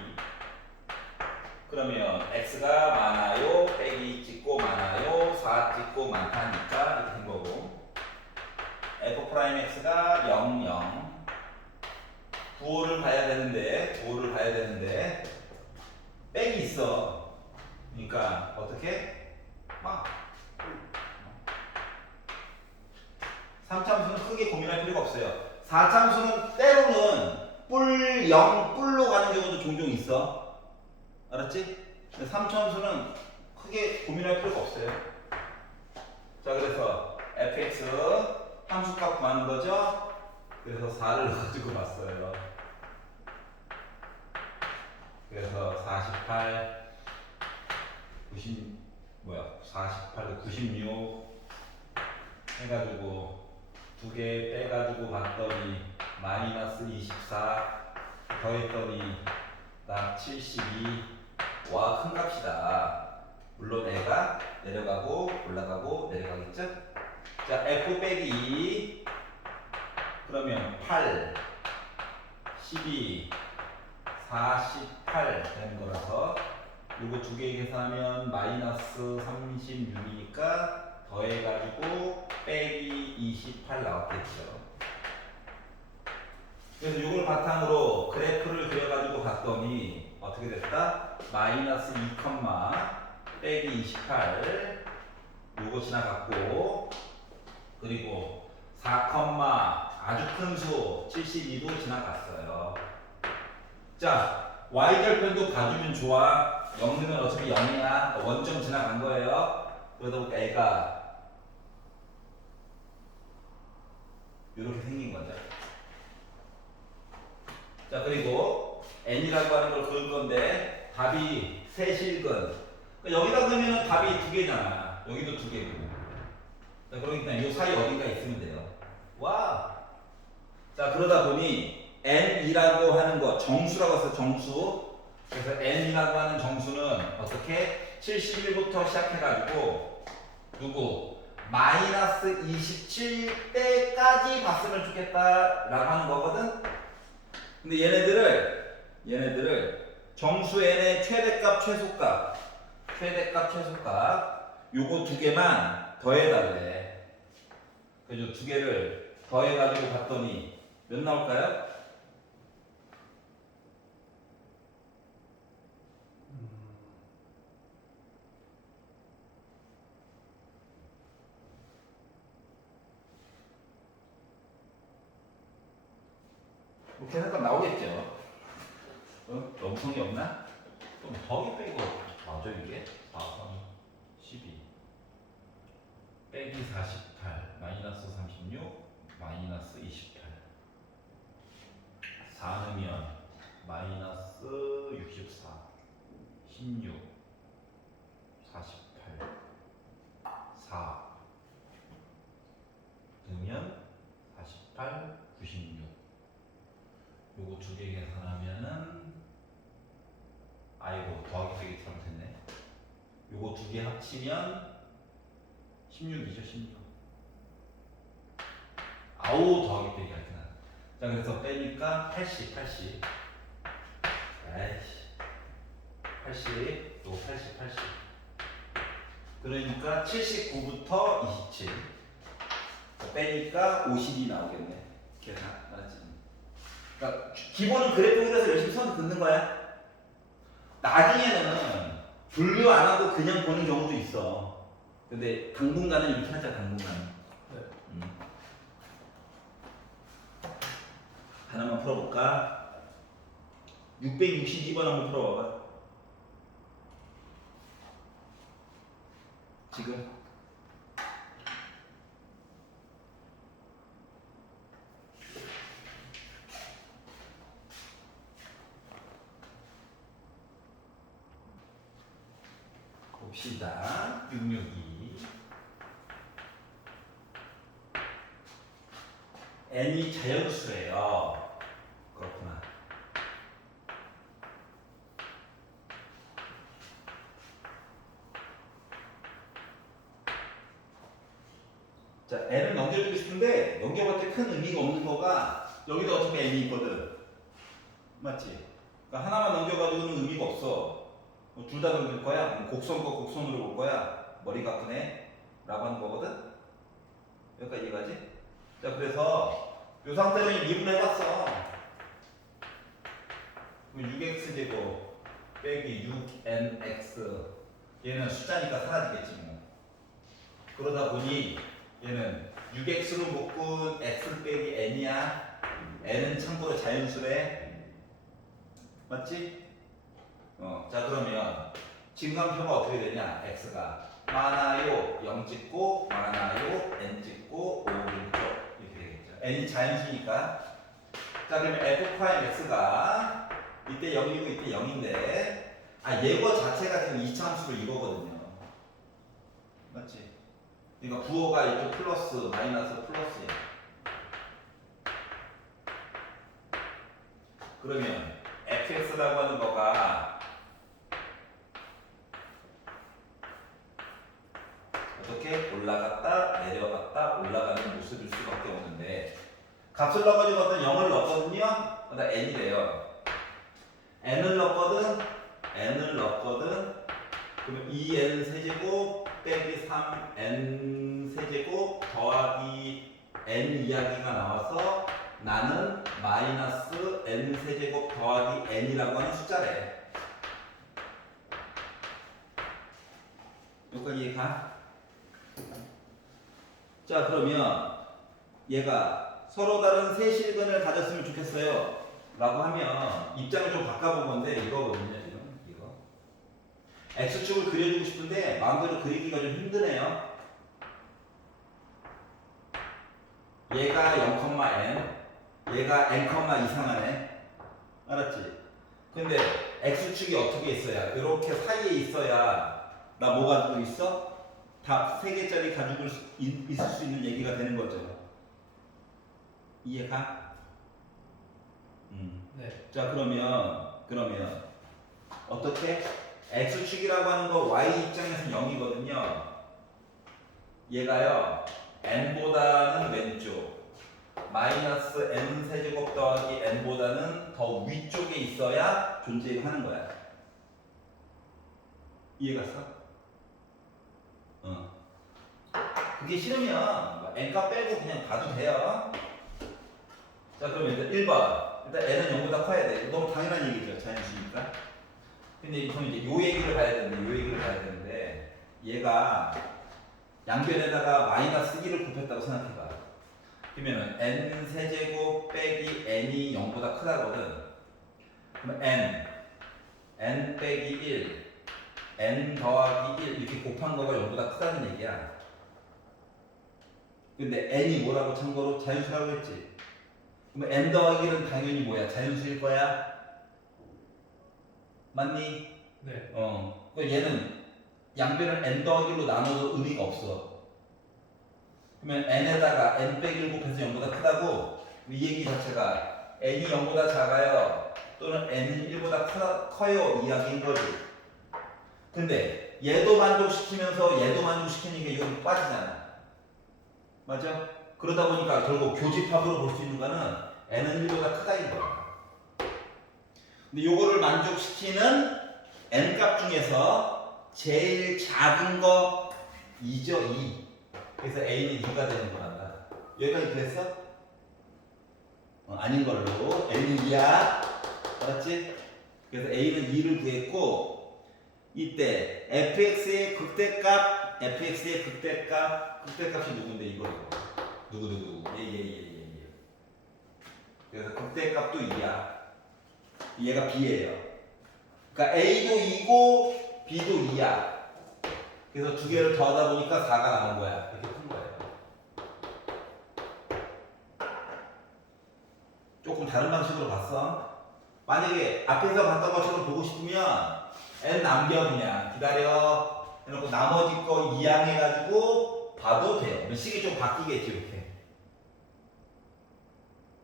그러면 x가 많아요 빼기 찍고 많아요 4 찍고 많다니까 이렇게 된 거고 f'x가 0 0 부호를 봐야 되는데 빼기 있어. 그러니까 어떻게? 3참수는 크게 고민할 필요가 없어요. 4참수는 때로는 뿔 0, 뿔로 가는 경우도 종종 있어. 알았지? 3참수는 크게 고민할 필요가 없어요. 자, 그래서 fx 함수값 구하는 거죠. 그래서 4를 가지고 봤어요. 그래서 48, 96 해가지고 두 개 빼가지고 봤더니 마이너스 24 더했더니 나 72. 와, 큰 값이다. 물론 애가 내려가고 올라가고 내려가겠죠? 자, f 빼기 2 그러면 8 12 48 되는 거라서 이거 두 개 계산하면 마이너스 36이니까 더해가지고 빼기 28 나왔겠죠. 그래서 이걸 바탕으로 그래프를 그려가지고 봤더니 어떻게 됐다? 마이너스 2, 빼기 28 요거 지나갔고 그리고 4, 아주 큰 수 72도 지나갔어요. 자, y절편도 봐주면 좋아. 0는 어차피 0이야. 원점 지나간 거예요. 그러다 보니까 애가 이렇게 생긴 거죠. 자, 그리고 n이라고 하는 걸 그을 건데 답이 세실근. 그러니까 여기다 넣으면 답이 두 개잖아. 여기도 두 개고. 자, 그러니까 이 사이 어딘가 있으면 돼요. 와. 자, 그러다 보니 n이라고 하는 거 정수라고 해서 정수. 그래서 n이라고 하는 정수는 어떻게? 71부터 시작해가지고 누구? 마이너스 27대까지 봤으면 좋겠다라고 하는 거거든. 근데 얘네들을 정수 n의 최대값 최소값 요거 두 개만 더해달래. 그죠? 두 개를 더해가지고 봤더니 몇 나올까요? 뭐 계산값 나오겠죠. 너무 성의 없나? 그럼 더하기 빼기 맞아 이게? 4, 3, 12 빼기 48 마이너스 36 마이너스 28 4 넣으면 마이너스 64 16 48 4 넣으면 48 96 요거 두 개 계산하면은 아이고 더하기 빼기 잘못했네. 요거 두 개 합치면 16이죠 16. 아우 더하기 빼기 하여튼. 자 그래서 빼니까 80 80. 에이씨 80 또 80 80. 그러니까 79부터 27. 자, 빼니까 50이 나오겠네. 계산 알았지? 그러니까 기본은 그래프 그려서 열심히 선 긋는 거야. 나중에는 분류 안 하고 그냥 보는 경우도 있어. 근데 당분간은 이렇게 하자 당분간. 네. 하나만 풀어볼까? 662번 한번 풀어봐봐. 지금 봅시다. 662 n이 자연수예요. 그렇구나. 자, n을 넘겨주고 싶은데 넘겨봤자 큰 의미가 없는 거가 여기도 어차피 n이 있거든. 맞지? 그러니까 하나만 넘겨가지고는 의미가 없어. 둘 다 넘길 거야? 곡선 거 곡선으로 볼 거야? 머리가 아프네? 라고 하는 거거든? 여기까지 이해가지? 자, 그래서 이 상태로 미분해봤어. 6x제곱 빼기 6nx 얘는 숫자니까 사라지겠지 뭐. 그러다 보니 얘는 6x로 묶은 x 빼기 n이야. n은 참고로 자연수래. 맞지? 자 그러면 증감표가 어떻게 되냐? x가 많아요 0 찍고 많아요 n 찍고 5 찍고 이렇게 되겠죠. n이 자연수니까. 자 그러면 f'x가 이때 0이고 이때 0인데 예거 자체가 지금 이차함수로 이거거든요. 맞지? 그러니까 부호가 이쪽 플러스 마이너스 플러스야. 그러면 fx라고 하는 거가 어떻게 올라갔다 내려갔다 올라가는 모습일 수밖에 없는데 값을 넣어가지고 어떤 0을 넣었거든요. 그러다 n이래요. n을 넣었거든. 그러면 2n 세제곱 빼기 3n 세제곱 더하기 n 이야기가 나와서 나는 마이너스 n 세제곱 더하기 n이라고 하는 숫자래. 여기까지 이해가? 자 그러면 얘가 서로 다른 세 실근을 가졌으면 좋겠어요 라고 하면 입장을 좀 바꿔본 건데 이거거든요. 지금 이거 X축을 그려주고 싶은데 마음대로 그리기가 좀 힘드네요. 얘가 0,n 얘가 n, 이상하네. 알았지? 근데 X축이 어떻게 있어야 이렇게 사이에 있어야 나 뭐 가지고 있어? 다 3개짜리 가지고 있을 수 있는 얘기가 되는 거죠. 이해가? 네. 자 그러면 어떻게? X축이라고 하는 거 Y 입장에서 0이거든요. 얘가요 n보다는 왼쪽 마이너스 n 세제곱 더하기 n보다는 더 위쪽에 있어야 존재하는 거야. 이해갔어? 그게 싫으면 뭐 n값 빼고 그냥 가도 돼요. 자, 그러면 이제 1번. 일단 n은 0보다 커야 돼. 너무 당연한 얘기죠. 자연수니까. 근데 저는 이제 요 얘기를 봐야 되는데, 얘가 양변에다가 마이너스 1을 곱했다고 생각해봐. 그러면은 n 세제곱 빼기 n이 0보다 크다거든. 그럼 n 빼기 1, n 더하기 1 이렇게 곱한 거가 0보다 크다는 얘기야. 근데 n이 뭐라고 참고로 자연수라고 했지. 그럼 n 더하기 1은 당연히 뭐야? 자연수일 거야? 맞니? 네. 그럼 얘는 양변을 n 더하기 1로 나눠도 의미가 없어. 그러면 n에다가 n 빼기 1 곱해서 0보다 크다고 이 얘기 자체가 n이 0보다 작아요 또는 n은 1보다 커요 이야기인 거지. 근데 얘도 만족시키면서 얘도 만족시키니까 이건 빠지잖아. 맞아? 그러다 보니까 결국 교집합으로 볼 수 있는 거는 n은 1보다 크다인 거야. 근데 요거를 만족시키는 n값 중에서 제일 작은 거 2죠, 2. 그래서 a는 2가 되는 거란다. 여기까지 됐어? 아닌 걸로. a는 2야. 알았지? 그래서 a는 2를 구했고, 이때 fx의 극대값, 극대값이 누군데 이거. 누구. 얘. 그래서 극대값도 2야. 얘가 b예요. 그러니까 a도 2고 b도 2야. 그래서 두 개를 더하다 보니까 4가 나온 거야. 이렇게 푼 거예요. 조금 다른 방식으로 봤어. 만약에 앞에서 봤던 것처럼 보고 싶으면 n 남겨 그냥 기다려 해놓고 나머지 거 이항해가지고 봐도 돼요. 식이 좀 바뀌겠지 이렇게.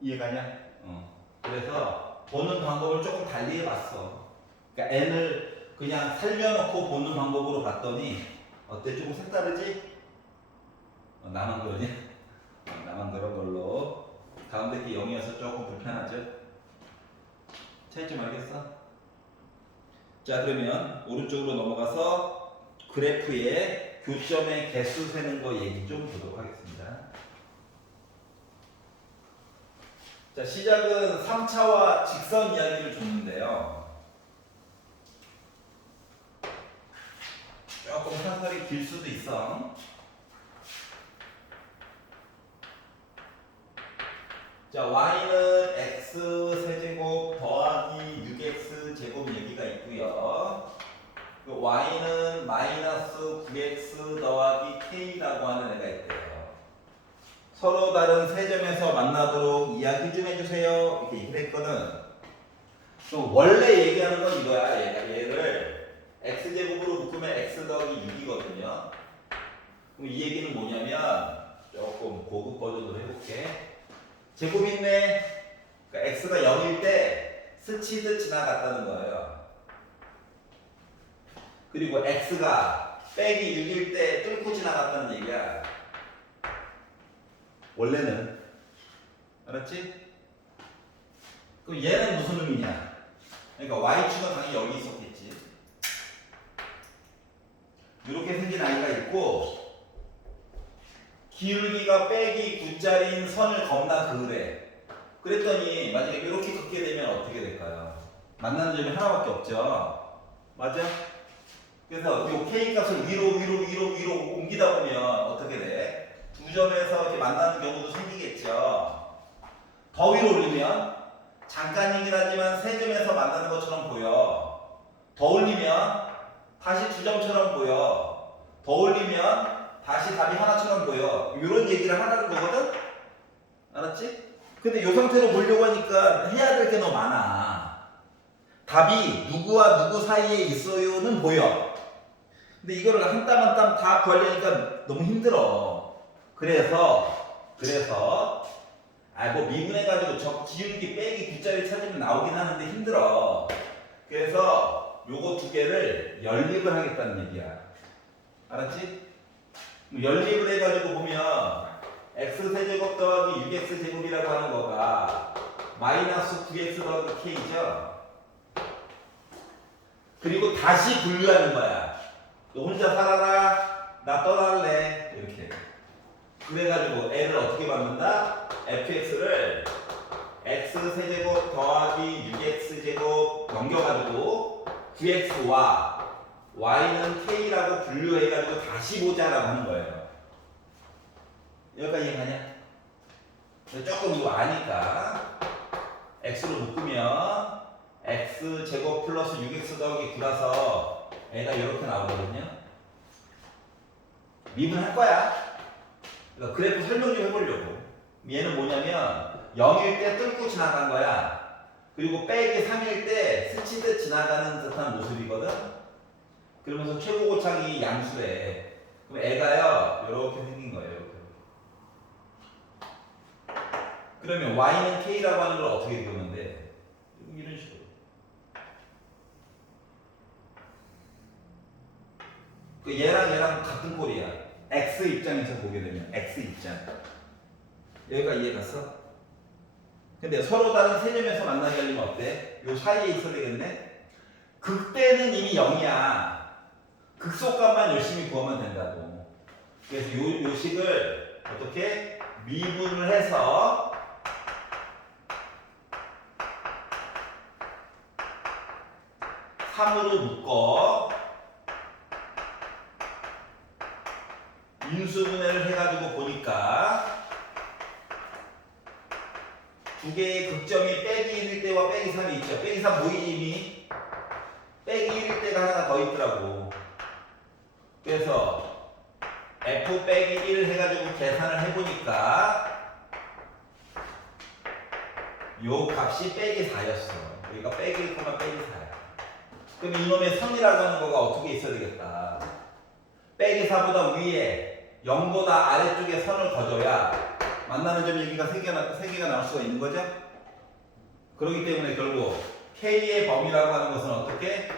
이해가냐? 그래서 보는 방법을 조금 달리 해봤어. 그러니까 n을 그냥 살려놓고 보는 방법으로 봤더니 어때? 조금 색다르지? 나만 그러냐? 나만 그런 걸로. 가운데 게 0이어서 조금 불편하죠? 차이점 알겠어? 자, 그러면 오른쪽으로 넘어가서 그래프의 교점의 개수 세는 거 얘기 좀 보도록 하겠습니다. 자, 시작은 3차와 직선 이야기를 줬는데요. 조금 사설이 길 수도 있어. 자, y는 x 세제곱 더하기 6x 제곱 얘기가 있고요. 그 y는 마이너스 9x 더하기 k라고 하는 애가 있대요. 서로 다른 세 점에서 만나도록 이야기 좀 해주세요. 이렇게 얘기를 했거든. 그럼 원래 얘기하는 건 이거야. 얘를 x제곱으로 묶으면 x 더하기 6이거든요. 그럼 이 얘기는 뭐냐면 조금 고급 버전으로 해볼게. 제곱 있네. 그러니까 x가 0일 때 스치듯 지나갔다는 거예요. 그리고 x가 빼기 6일 때 뚫고 지나갔다는 얘기야. 원래는. 알았지? 그럼 얘는 무슨 의미냐? 그러니까 y축은 당연히 여기 있었겠지. 이렇게 생긴 아이가 있고 기울기가 빼기 9짜리인 선을 겁나 그으래. 그랬더니 만약에 이렇게 긋게 되면 어떻게 될까요? 만나는 점이 하나밖에 없죠. 맞아? 그래서 이 k 값을 위로 옮기다 보면 어떻게 돼? 두 점에서 이렇게 만나는 경우도 생기겠죠. 더 위로 올리면 잠깐이긴 하지만 세 점에서 만나는 것처럼 보여. 더 올리면 다시 두 점처럼 보여. 더 올리면 다시 답이 하나처럼 보여. 이런 얘기를 하라는 거거든? 알았지? 근데 이 상태로 보려고 하니까 해야 될 게 너무 많아. 답이 누구와 누구 사이에 있어요는 보여. 근데 이거를 한 땀 한 땀 다 구하려니까 너무 힘들어. 그래서 뭐 미분해가지고 저 기울기 빼기 9짜리 찾으면 나오긴 하는데 힘들어. 그래서 요거 두 개를 연립을 하겠다는 얘기야. 알았지? 연립을 해가지고 보면 x세제곱 더하기 6x제곱이라고 하는 거가 마이너스 9x 더하기 k죠. 그리고 다시 분류하는 거야. 너 혼자 살아라, 나 떠날래, 이렇게. 그래가지고 애를 어떻게 받는다? fx를 x세제곱 더하기 6x제곱 넘겨가지고 9x와 y는 k라고 분류해가지고 다시 보자라고 하는 거예요. 여기까지 이해가냐? 조금 이거 아니까 x로 묶으면 x제곱 플러스 6x 더하기 9라서 애가 이렇게 나오거든요. 미분할 거야. 그러니까 그래프 설명 좀 해보려고. 얘는 뭐냐면 0일 때 뚫고 지나간 거야. 그리고 빼기 3일 때 스치듯 지나가는 듯한 모습이거든. 그러면서 최고고착이 양수래. 그럼 애가요 이렇게 생긴 거예요. 이렇게. 그러면 y는 k라고 하는 걸 어떻게 그리면 돼? 이런 식으로. 그 얘랑 같은 꼴이야. x 입장에서 보게 되면 x 입장. 여기가 이해 갔어? 근데 서로 다른 세 점에서 만나게 하려면 어때? 요 사이에 있어야 되겠네? 극대는 이미 0이야. 극소값만 열심히 구하면 된다고. 그래서 요 식을 어떻게? 미분을 해서 (3)으로 묶어 인수분해를 해가지고 보니까 두 개의 극점이 빼기 1일 때와 빼기 3이 있죠. 빼기 3 보이지 이미? 빼기 1일 때가 하나 더 있더라고. 그래서 f 빼기 1 해가지고 계산을 해보니까 요 값이 빼기 4였어. 여기가 빼기 1, 빼기 4야. 그럼 이놈의 선이라고 하는 거가 어떻게 있어야 되겠다. 빼기 4보다 위에 0보다 아래쪽에 선을 거둬야 만나는 점 얘기가 3개가 나올 수가 있는 거죠. 그렇기 때문에 결국 K의 범위라고 하는 것은 어떻게?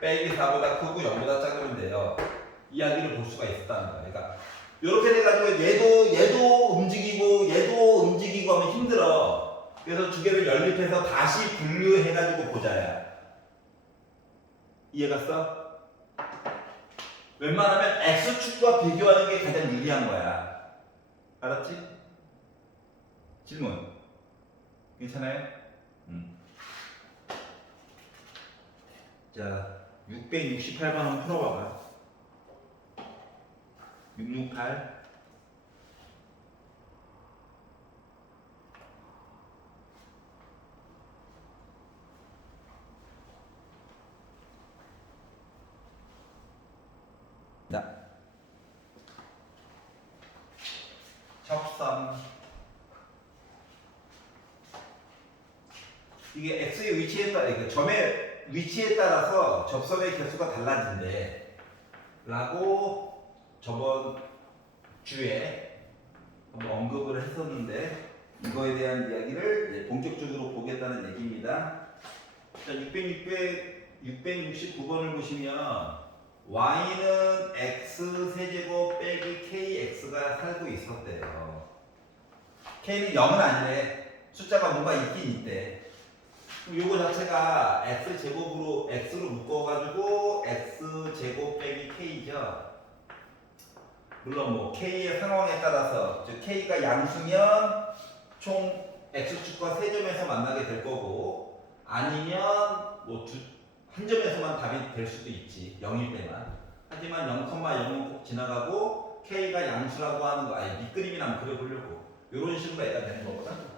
빼기 4보다 크고 0보다 작으면 돼요. 이야기를 볼 수가 있었다는 거야. 그러니까 이렇게 돼가지고 얘도 움직이고 하면 힘들어. 그래서 두 개를 연립해서 다시 분류해가지고 보자야. 이해갔어? 웬만하면 X축과 비교하는 게 가장 유리한 거야. 알았지? 질문. 괜찮아요? 자, 668번 한번 풀어봐봐. 668. 자, 접선. 이게 x의 위치에 따라, 그러니까 점의 위치에 따라서 접선의 개수가 달라진대. 라고 저번 주에 한번 언급을 했었는데, 이거에 대한 이야기를 본격적으로 보겠다는 얘기입니다. 자, 669번을 보시면, y는 x세제곱 빼기 kx가 살고 있었대요. k는 0은 아니래. 숫자가 뭔가 있긴 있대. 요거 자체가 x제곱으로 x로 묶어가지고 x제곱 빼기 k죠. 물론 뭐 k의 상황에 따라서 즉 k가 양수면 총 x축과 세 점에서 만나게 될 거고 아니면 뭐 한 점에서만 답이 될 수도 있지. 0일 때만. 하지만 0,0은 꼭 지나가고 k가 양수라고 하는 거 아니 밑그림이나 한번 그려보려고 이런 식으로 애가 되는 거거든.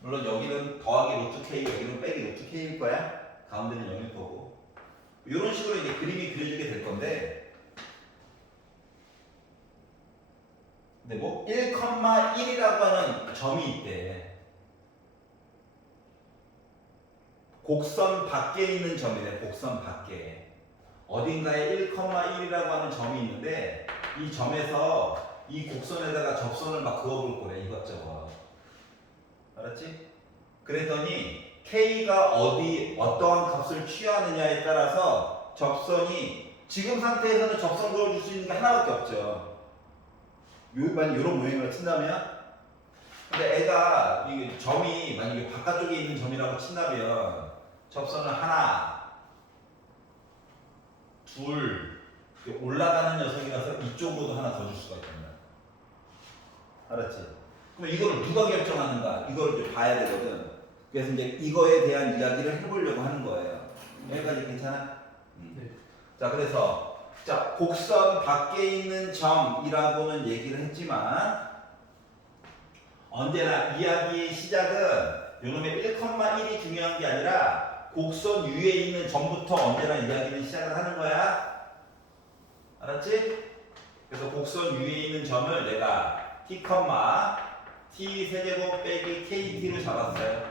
물론 여기는 더하기 루트 k, 여기는 빼기 루트 k일 거야. 가운데는 0일 거고. 이런 식으로 이제 그림이 그려지게 될 건데, 근데 뭐 1,1이라고 하는 점이 있대. 곡선 밖에 있는 점이래. 곡선 밖에. 어딘가에 1,1이라고 하는 점이 있는데 이 점에서 이 곡선에다가 접선을 막 그어볼 거래. 이것저것. 알았지? 그랬더니 K가 어떠한 값을 취하느냐에 따라서 접선이 지금 상태에서는 접선 그어줄 수 있는 게 하나밖에 없죠. 만약 이런 모양으로 친다면, 근데 애가 이게 점이 만약에 바깥쪽에 있는 점이라고 친다면 접선을 하나, 둘 이렇게 올라가는 녀석이라서 이쪽으로도 하나 더 줄 수가 있단 말이야. 알았지? 그럼 이거를 누가 결정하는가? 이거를 이제 봐야 되거든. 그래서 이제 이거에 대한 이야기를 해보려고 하는 거예요. 여기까지 괜찮아? 네. 자, 그래서 자, 곡선 밖에 있는 점이라고는 얘기를 했지만 언제나 이야기의 시작은 요놈의 1,1이 중요한 게 아니라 곡선 위에 있는 점부터 언제나 이야기는 시작을 하는 거야. 알았지? 그래서 곡선 위에 있는 점을 내가 t, t 세제곱 빼기 kt로 잡았어요.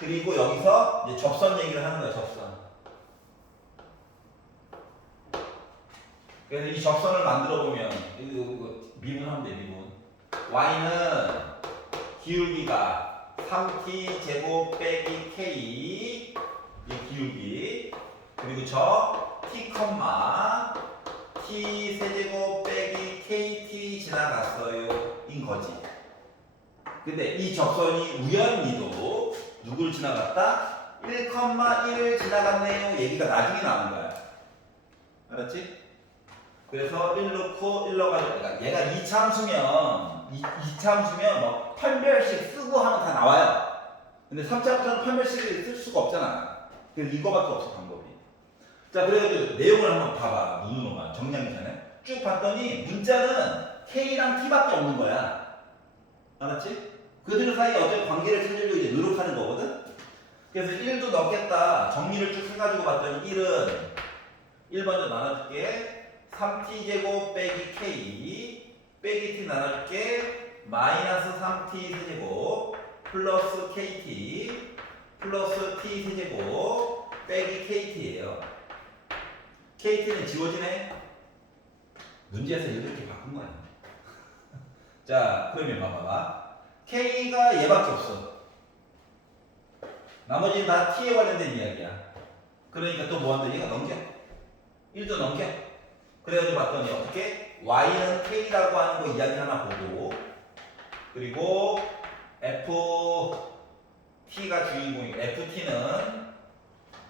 그리고 여기서 이제 접선 얘기를 하는 거야. 접선. 그래서 이 접선을 만들어 보면 이거 미분하면 돼. 미분. y는 기울기가 3t 제곱 빼기 k 이 기울기, 그리고 저 t, t 세제곱 빼기 kt 지나갔어요 인 거지. 근데 이 접선이 우연히도 누굴 지나갔다? 1,1을 지나갔네요 얘기가 나중에 나온 거야. 알았지? 그래서 1 넣고 1 넣어가지고 얘가 2차함수면 2차함수면 뭐 판별식 쓰고 하면 다 나와요. 근데 3차함수는 판별식을 쓸 수가 없잖아. 그래서 이거밖에 없어 방법이. 자, 그래가지고 내용을 한번 봐봐. 눈으로만 정리하기 전에 쭉 봤더니 문자는 K랑 T밖에 없는 거야. 알았지? 그들 사이에 어떤 관계를 찾으려고 이제 노력하는 거거든. 그래서 1도 넣겠다. 정리를 쭉 해가지고 봤더니 1은 1 먼저 나눠줄게. 3t 제곱 빼기 k 빼기 t 나눠줄게. 마이너스 3t 세제곱 플러스 kt 플러스 t 세제곱 빼기 kt예요. kt는 지워지네. 문제에서 이렇게 바꾼 거야. 자, 그러면 봐봐. k가 얘밖에 없어. 나머지는 다 t에 관련된 이야기야. 그러니까 또 뭐 한다? 얘가 넘겨. 1도 넘겨. 그래가지고 봤더니 어떻게? y는 k라고 하는 거 이야기 하나 보고, 그리고 ft가 주인공이고 ft는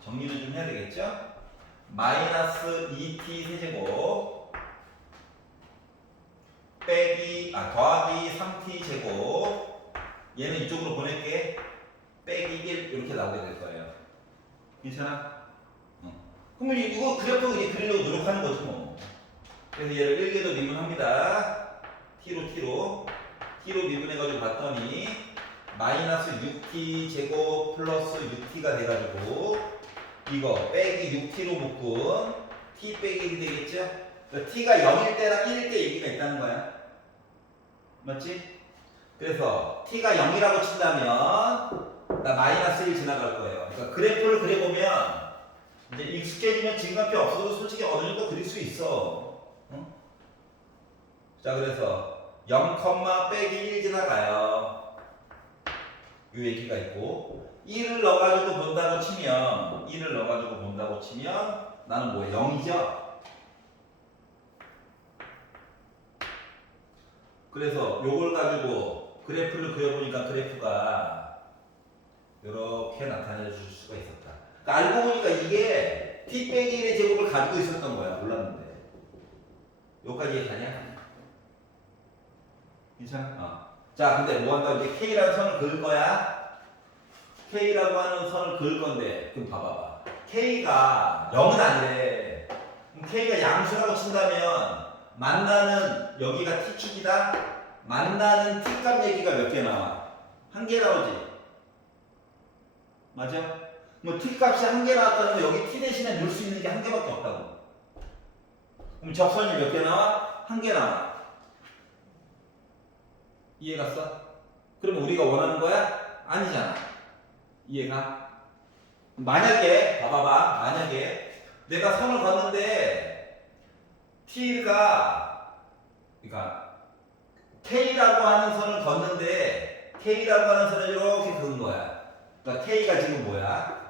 정리를 좀 해야 되겠죠? 마이너스 2t 세제곱 빼기 더하기 3t 제곱, 얘는 이쪽으로 보낼게. 빼기 1 이렇게 나오게 될 거예요. 괜찮아? 그러면 이거 그래프 이제 그리려고 노력하는 거지 뭐. 그래서 얘를 1개도 미분합니다. t로 미분해가지고 봤더니 마이너스 6t 제곱 플러스 6t가 돼가지고 이거 빼기 6t로 묶은 t 빼기 1이 되겠죠? 그러니까 t가 0일 때랑 1일 때 얘기가 있다는 거야. 맞지? 그래서 t가 0이라고 친다면 나 마이너스 1 지나갈 거예요. 그러니까 그래프를 그려보면 이제 익숙해지면 증가표 없어도 솔직히 어느 정도 그릴 수 있어. 응? 자, 그래서 0, 빼기 1 지나가요. 이 얘기가 있고 1을 넣어가지고 본다고 치면 나는 뭐야? 0이죠? 그래서 요걸 가지고 그래프를 그려보니까 그래프가 이렇게 나타내 줄 수가 있었다. 그러니까 알고 보니까 이게 t 빼기 1의 제곱을 가지고 있었던 거야. 몰랐는데. 여기까지 이해가냐? 괜찮아? 자, 근데 뭐 한다? 이제 K라는 선을 그을 거야. K라고 하는 선을 그을 건데, 그럼 봐봐봐. K가 0은 아니래. 그럼 K가 양수라고 친다면 만나는 여기가 T축이다. 만나는 T값 얘기가 몇 개 나와? 한 개 나오지? 맞아? 뭐 T값이 한 개 나왔다는 거 여기 T 대신에 넣을 수 있는 게 한 개밖에 없다고. 그럼 접선이 몇 개 나와? 한 개 나와. 이해갔어? 그럼 우리가 원하는 거야? 아니잖아. 이해가? 만약에 봐봐봐. 만약에 내가 선을 걷는데 T가 그러니까 K라고 하는 선을 걷는데 K라고 하는 선을 이렇게 그은 거야. 그러니까 K가 지금 뭐야?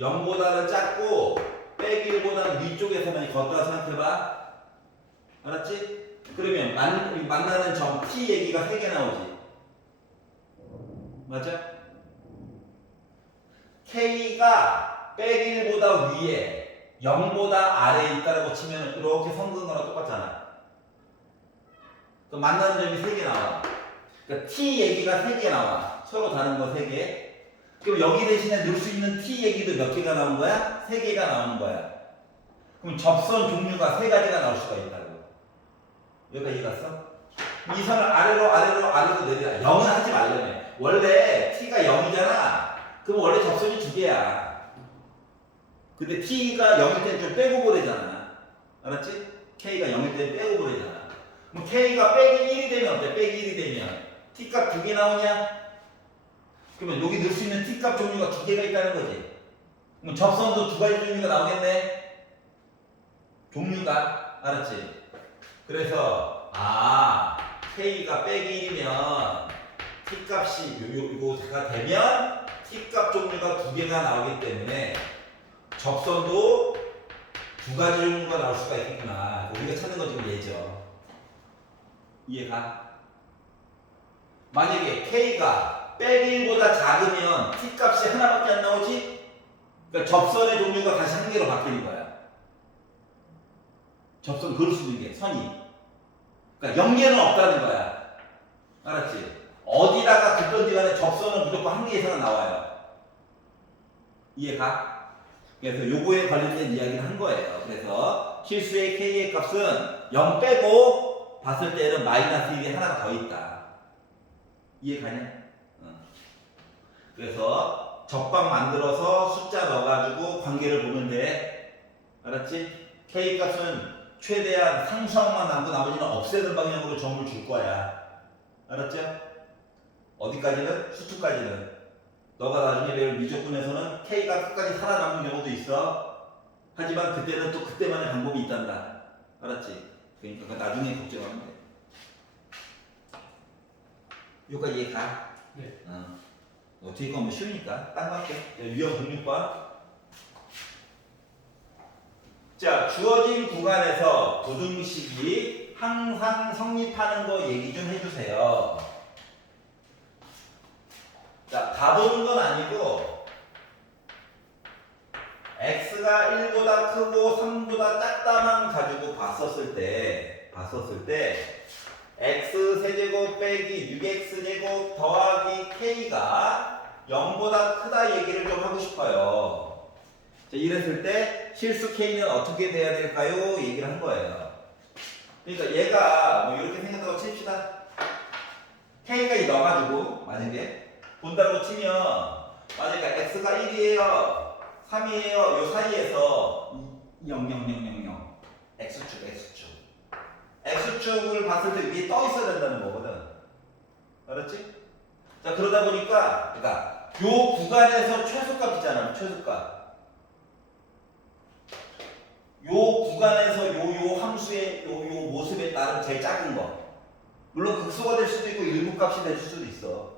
0보다는 작고 빼기 1보다는 위쪽에서만 걷다 생각해봐. 알았지? 그러면 만나는 점 T 얘기가 3개 나오지. 맞아? K가 빼기 1보다 위에 0보다 아래에 있다고 치면 이렇게 섞는 거랑 똑같잖아. 그 만나는 점이 3개 나와. 그러니까 T 얘기가 3개 나와. 서로 다른 거 3개. 그럼 여기 대신에 넣을 수 있는 T 얘기도 몇 개가 나온 거야? 3개가 나오는 거야. 그럼 접선 종류가 3가지가 나올 수가 있다고. 여기까지 이해 갔어? 이 선을 아래로 내리라. 0은 하지 말려면. 원래 T가 0이잖아. 그럼 원래 접선이 2개야. 근데 T가 0일 때는 좀 빼고 보내잖아. 알았지? K가 0일 때는 빼고 보내잖아. 그럼 K가 빼기 1이 되면 어때? 빼기 1이 되면 T값 2개 나오냐? 그러면 여기 넣을 수 있는 T값 종류가 2개가 있다는 거지. 그럼 접선도 2가지 종류가 나오겠네? 종류가. 알았지? 그래서 K가 빼기 1이면 T값이 요거가 되면 T값 종류가 2개가 나오기 때문에 접선도 2가지 종류가 나올 수가 있겠구나. 우리가 찾는 건 지금 얘죠. 이해가? 만약에 K가 빼기 1보다 작으면 T값이 하나밖에 안 나오지? 그러니까 접선의 종류가 다시 1개로 바뀌는 거야. 접선 그럴 수도 있게 선이. 그러니까 0개는 없다는 거야. 알았지? 어디다가 긋든지 간에 접선은 무조건 1개 이상은 나와요. 이해가? 그래서 요거에 관련된 이야기를 한 거예요. 그래서 실수의 K의 값은 0 빼고 봤을 때는 마이너스 1이 하나가 더 있다. 이해가냐? 그래서 접방 만들어서 숫자 넣어가지고 관계를 보면 돼. 알았지? K 값은 최대한 상수항만 남고 나머지는 없애는 방향으로 점을 줄 거야. 알았죠? 어디까지는? 수투까지는. 너가 나중에 배울 미적분에서는 K가 끝까지 살아남는 경우도 있어. 하지만 그때는 또 그때만의 방법이 있단다. 알았지? 그러니까 나중에 걱정하면 돼. 여기까지 이해가? 네. 어떻게 이거 쉬우니까 딴 거 할게. 유형 06번. 자, 주어진 구간에서 부등식이 항상 성립하는 거 얘기 좀 해주세요. 자, 다 보는 건 아니고 x가 1보다 크고 3보다 작다만 가지고 봤었을 때 x 세제곱 빼기 6x제곱 더하기 k가 0보다 크다 얘기를 좀 하고 싶어요. 자, 이랬을 때 실수 k는 어떻게 돼야 될까요? 얘기를 한 거예요. 그러니까 얘가 뭐 이렇게 생겼다고 칩시다. k가 넣어가지고 만약에 본다고 치면 만약에 x가 1이에요 3이에요 요 사이에서 0 0 0 0 0 x축을 봤을 때 위에 떠 있어야 된다는 거거든. 알았지? 자, 그러다 보니까 그러니까 요 구간에서 최소값 있잖아. 최소값. 요 구간에서 요 함수의 요 모습에 따른 제일 작은 거. 물론 극소가 될 수도 있고 일부값이 될 수도 있어.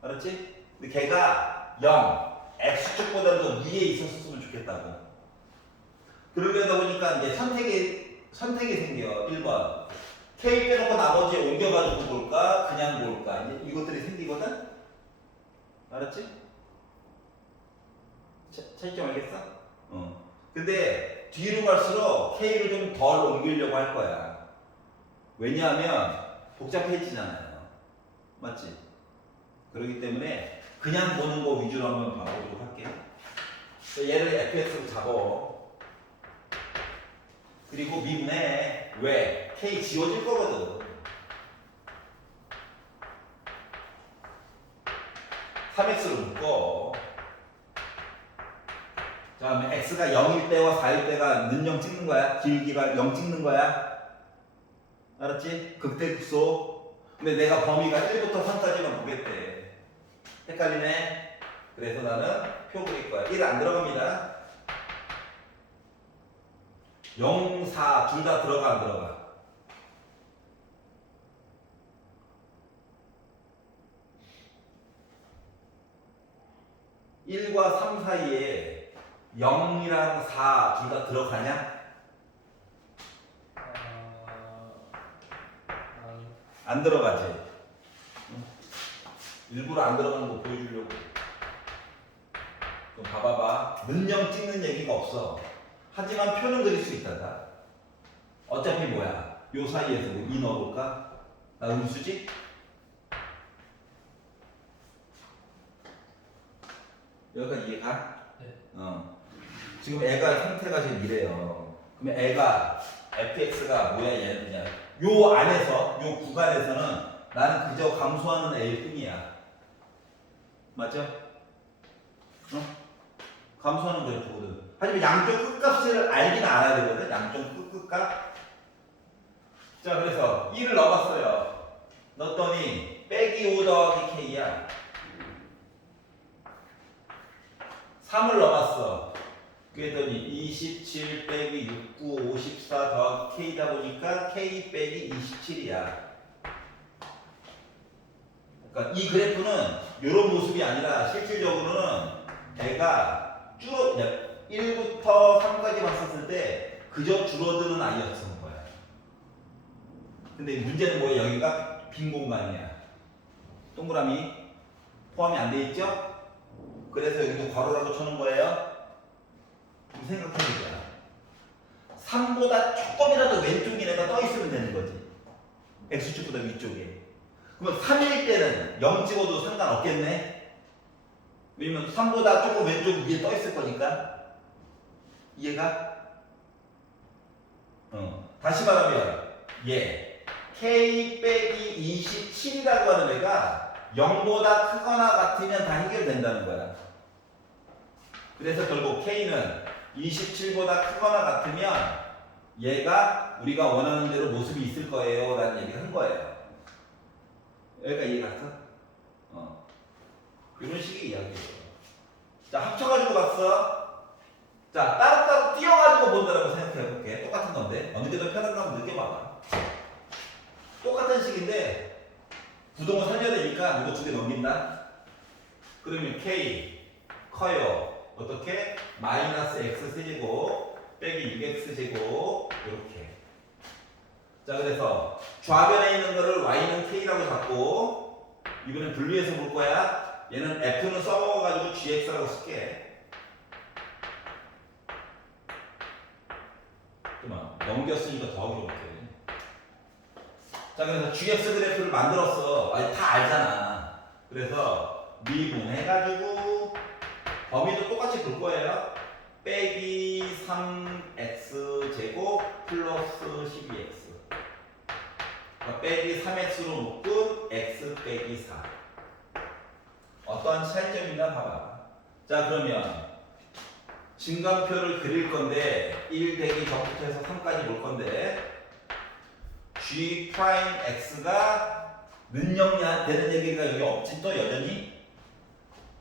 알았지? 근데 걔가 0, x축보다는 더 위에 있었으면 좋겠다고. 그러려다 보니까 이제 선택이 생겨. 1번. K 빼놓고 나머지 옮겨가지고 볼까? 그냥 볼까? 이제 이것들이 생기거든? 알았지? 차이점 알겠어? 근데 뒤로 갈수록 K를 좀 덜 옮기려고 할 거야. 왜냐하면 복잡해지잖아요. 맞지? 그렇기 때문에 그냥 보는 거 위주로 한번 봐보도록 할게요. 얘를 fx로 잡어. 그리고 미분해. 왜? K 지워질 거거든. 3x로 묶어. 자, 그러면 x가 0일 때와 4일 때가 는0 찍는 거야. 길기가 0 찍는 거야. 알았지? 극대극소. 근데 내가 범위가 1부터 3까지만 보겠대. 헷갈리네? 그래서 나는 표 그릴 거야. 1 안 들어갑니다. 0, 4 둘 다 들어가 안 들어가? (1과 3) 사이에 0이랑 4 둘 다 들어가냐? 안 들어가지. 응? 일부러 안 들어가는 거 보여주려고. 그럼 봐봐봐. 문형 찍는 얘기가 없어. 하지만 표는 그릴 수 있다. 어차피 뭐야? 요 사이에서 뭐 이 넣어볼까? 나 음수지? 여기까지 이해가? 네. 지금 애가 상태가 지금 이래요. 그러면 애가 fx가 뭐야 얘냐? 요 안에서 요 구간에서는 나는 그저 감소하는 애일 뿐이야. 맞죠? 감소하는 그래프거든. 하지만 양쪽 끝값을 알긴 알아야 되거든. 양쪽 끝값. 자, 그래서 1을 넣어봤어요. 넣었더니 빼기 5 더하기 k야. 3을 넣어봤어. 그랬더니 27 빼기 69 54 더하기 k다 보니까 k 빼기 27이야. 그러니까 이 그래프는 이런 모습이 아니라 실질적으로는 애가 1부터 3까지 봤었을 때 그저 줄어드는 아이였던 거야. 근데 문제는 뭐야? 여기가 빈 공간이야. 동그라미 포함이 안 돼 있죠? 그래서 여기도 괄호라고 쳐놓은 거예요. 생각해보자. 3보다 조금이라도 왼쪽에 내가 떠 있으면 되는 거지. X축보다 위쪽에. 그러면 3일 때는 0 찍어도 상관없겠네? 왜냐면 3보다 조금 왼쪽 위에 떠 있을 거니까. 이해가? 다시 말하면 얘 K 빼기 27이라고 하는 애가 0보다 크거나 같으면 다 해결된다는 거야. 그래서 결국 K는 27보다 크거나 같으면 얘가 우리가 원하는 대로 모습이 있을 거예요 라는 얘기를 한 거예요. 여기까지 이해 갔어? 이런 식의 이야기예요. 자, 합쳐가지고 봤어. 자, 따로따로 띄워가지고 본다라고 생각해볼게. 똑같은 건데 어느 게 더 편한가 한번 느껴봐봐. 똑같은 식인데 부동을 살려야 되니까 이거 두 개 넘긴다. 그러면 K 커요. 어떻게? 마이너스 x 세제곱 빼기 6x 제곱 이렇게. 자, 그래서 좌변에 있는 거를 y는 k라고 잡고 이번엔 분리해서 볼 거야. 얘는 f는 써먹어가지고 gx라고 쓸게. 그만 넘겼으니까 더하기로 볼게. 자, 그래서 gx 그래프를 만들었어. 아니, 다 알잖아. 그래서 미분해가지고 범위도 똑같이 볼 거예요. 빼기 3x 제곱 플러스 12x. 그러니까 빼기 3x로 묶은 x 빼기 4. 어떠한 차이점이나 봐봐. 자, 그러면 증감표를 그릴 건데 1 대기 저부터 해서 3까지 볼 건데 g 프라임 x가 능력이 되는 얘기가 여기 없지 또 여전히.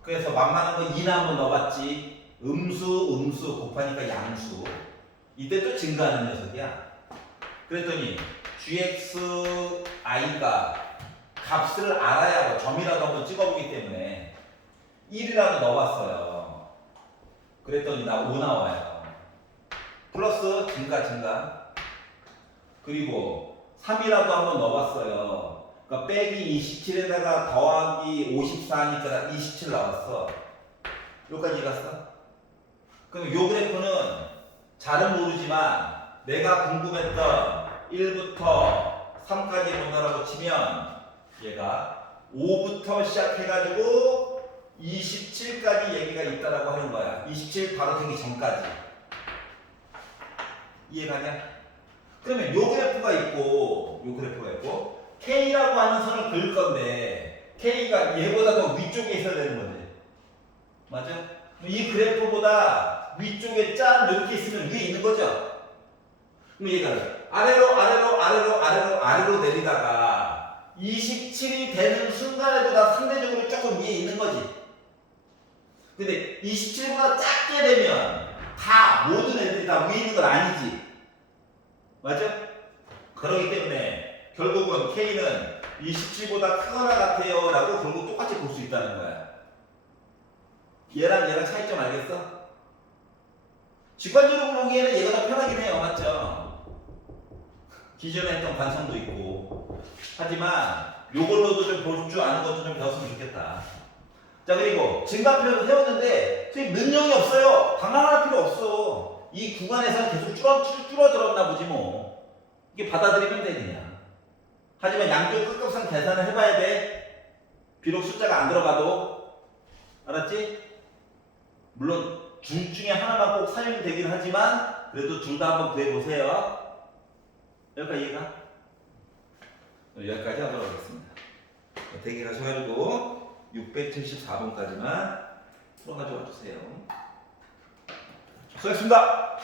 그래서 만만한 거 2나 한번 넣어봤지. 음수 곱하니까 양수. 이때 또 증가하는 녀석이야. 그랬더니 gxi가 값을 알아야 뭐 점이라도 한번 찍어보기 때문에 1이라도 넣어봤어요. 그랬더니 나 5 나와요. 플러스 증가. 그리고 3이라도 한번 넣어봤어요. 그러니까 빼기 27에다가 더하기 54니까 27 나왔어. 여기까지 갔어? 그럼 요 그래프는 잘은 모르지만 내가 궁금했던 1부터 3까지 본다라고 치면 얘가 5부터 시작해가지고 27까지 얘기가 있다라고 하는 거야. 27 바로 되기 전까지. 이해가냐? 그러면 요 그래프가 있고 K라고 하는 선을 그을 건데 K가 얘보다 더 위쪽에 있어야 되는 거지. 맞아? 이 그래프보다 위쪽에 짠 이렇게 있으면 위에 있는 거죠. 그럼 얘가 아래로 내리다가 27이 되는 순간에도 다 상대적으로 조금 위에 있는 거지. 근데 27보다 작게 되면 다 모든 애들이 다 위에 있는 건 아니지. 맞아? 그렇기 때문에 결국은 K는 27보다 크거나 같아요 라고 결국 똑같이 볼 수 있다는 거야. 얘랑 차이점 알겠어? 직관적으로 보기에는 얘가 더 편하긴 해요. 맞죠? 기존에 했던 관성도 있고. 하지만 요걸로도 좀 볼 줄 아는 것도 좀 배웠으면 좋겠다. 자, 그리고 증가표를 세웠는데 선생님 능력이 없어요. 방황할 필요 없어. 이 구간에서는 계속 줄어들었나 보지 뭐. 이게 받아들이면 되느냐. 하지만 양쪽 끝값상 계산을 해봐야 돼. 비록 숫자가 안 들어가도. 알았지? 물론 둘 중에 하나만 꼭 사용이 되긴 하지만 그래도 둘 다 한번 구해보세요. 여기까지 이해가? 여기까지 하도록 하겠습니다. 대기하셔가지고 674번까지만 풀어가지고 와주세요. 수고하셨습니다.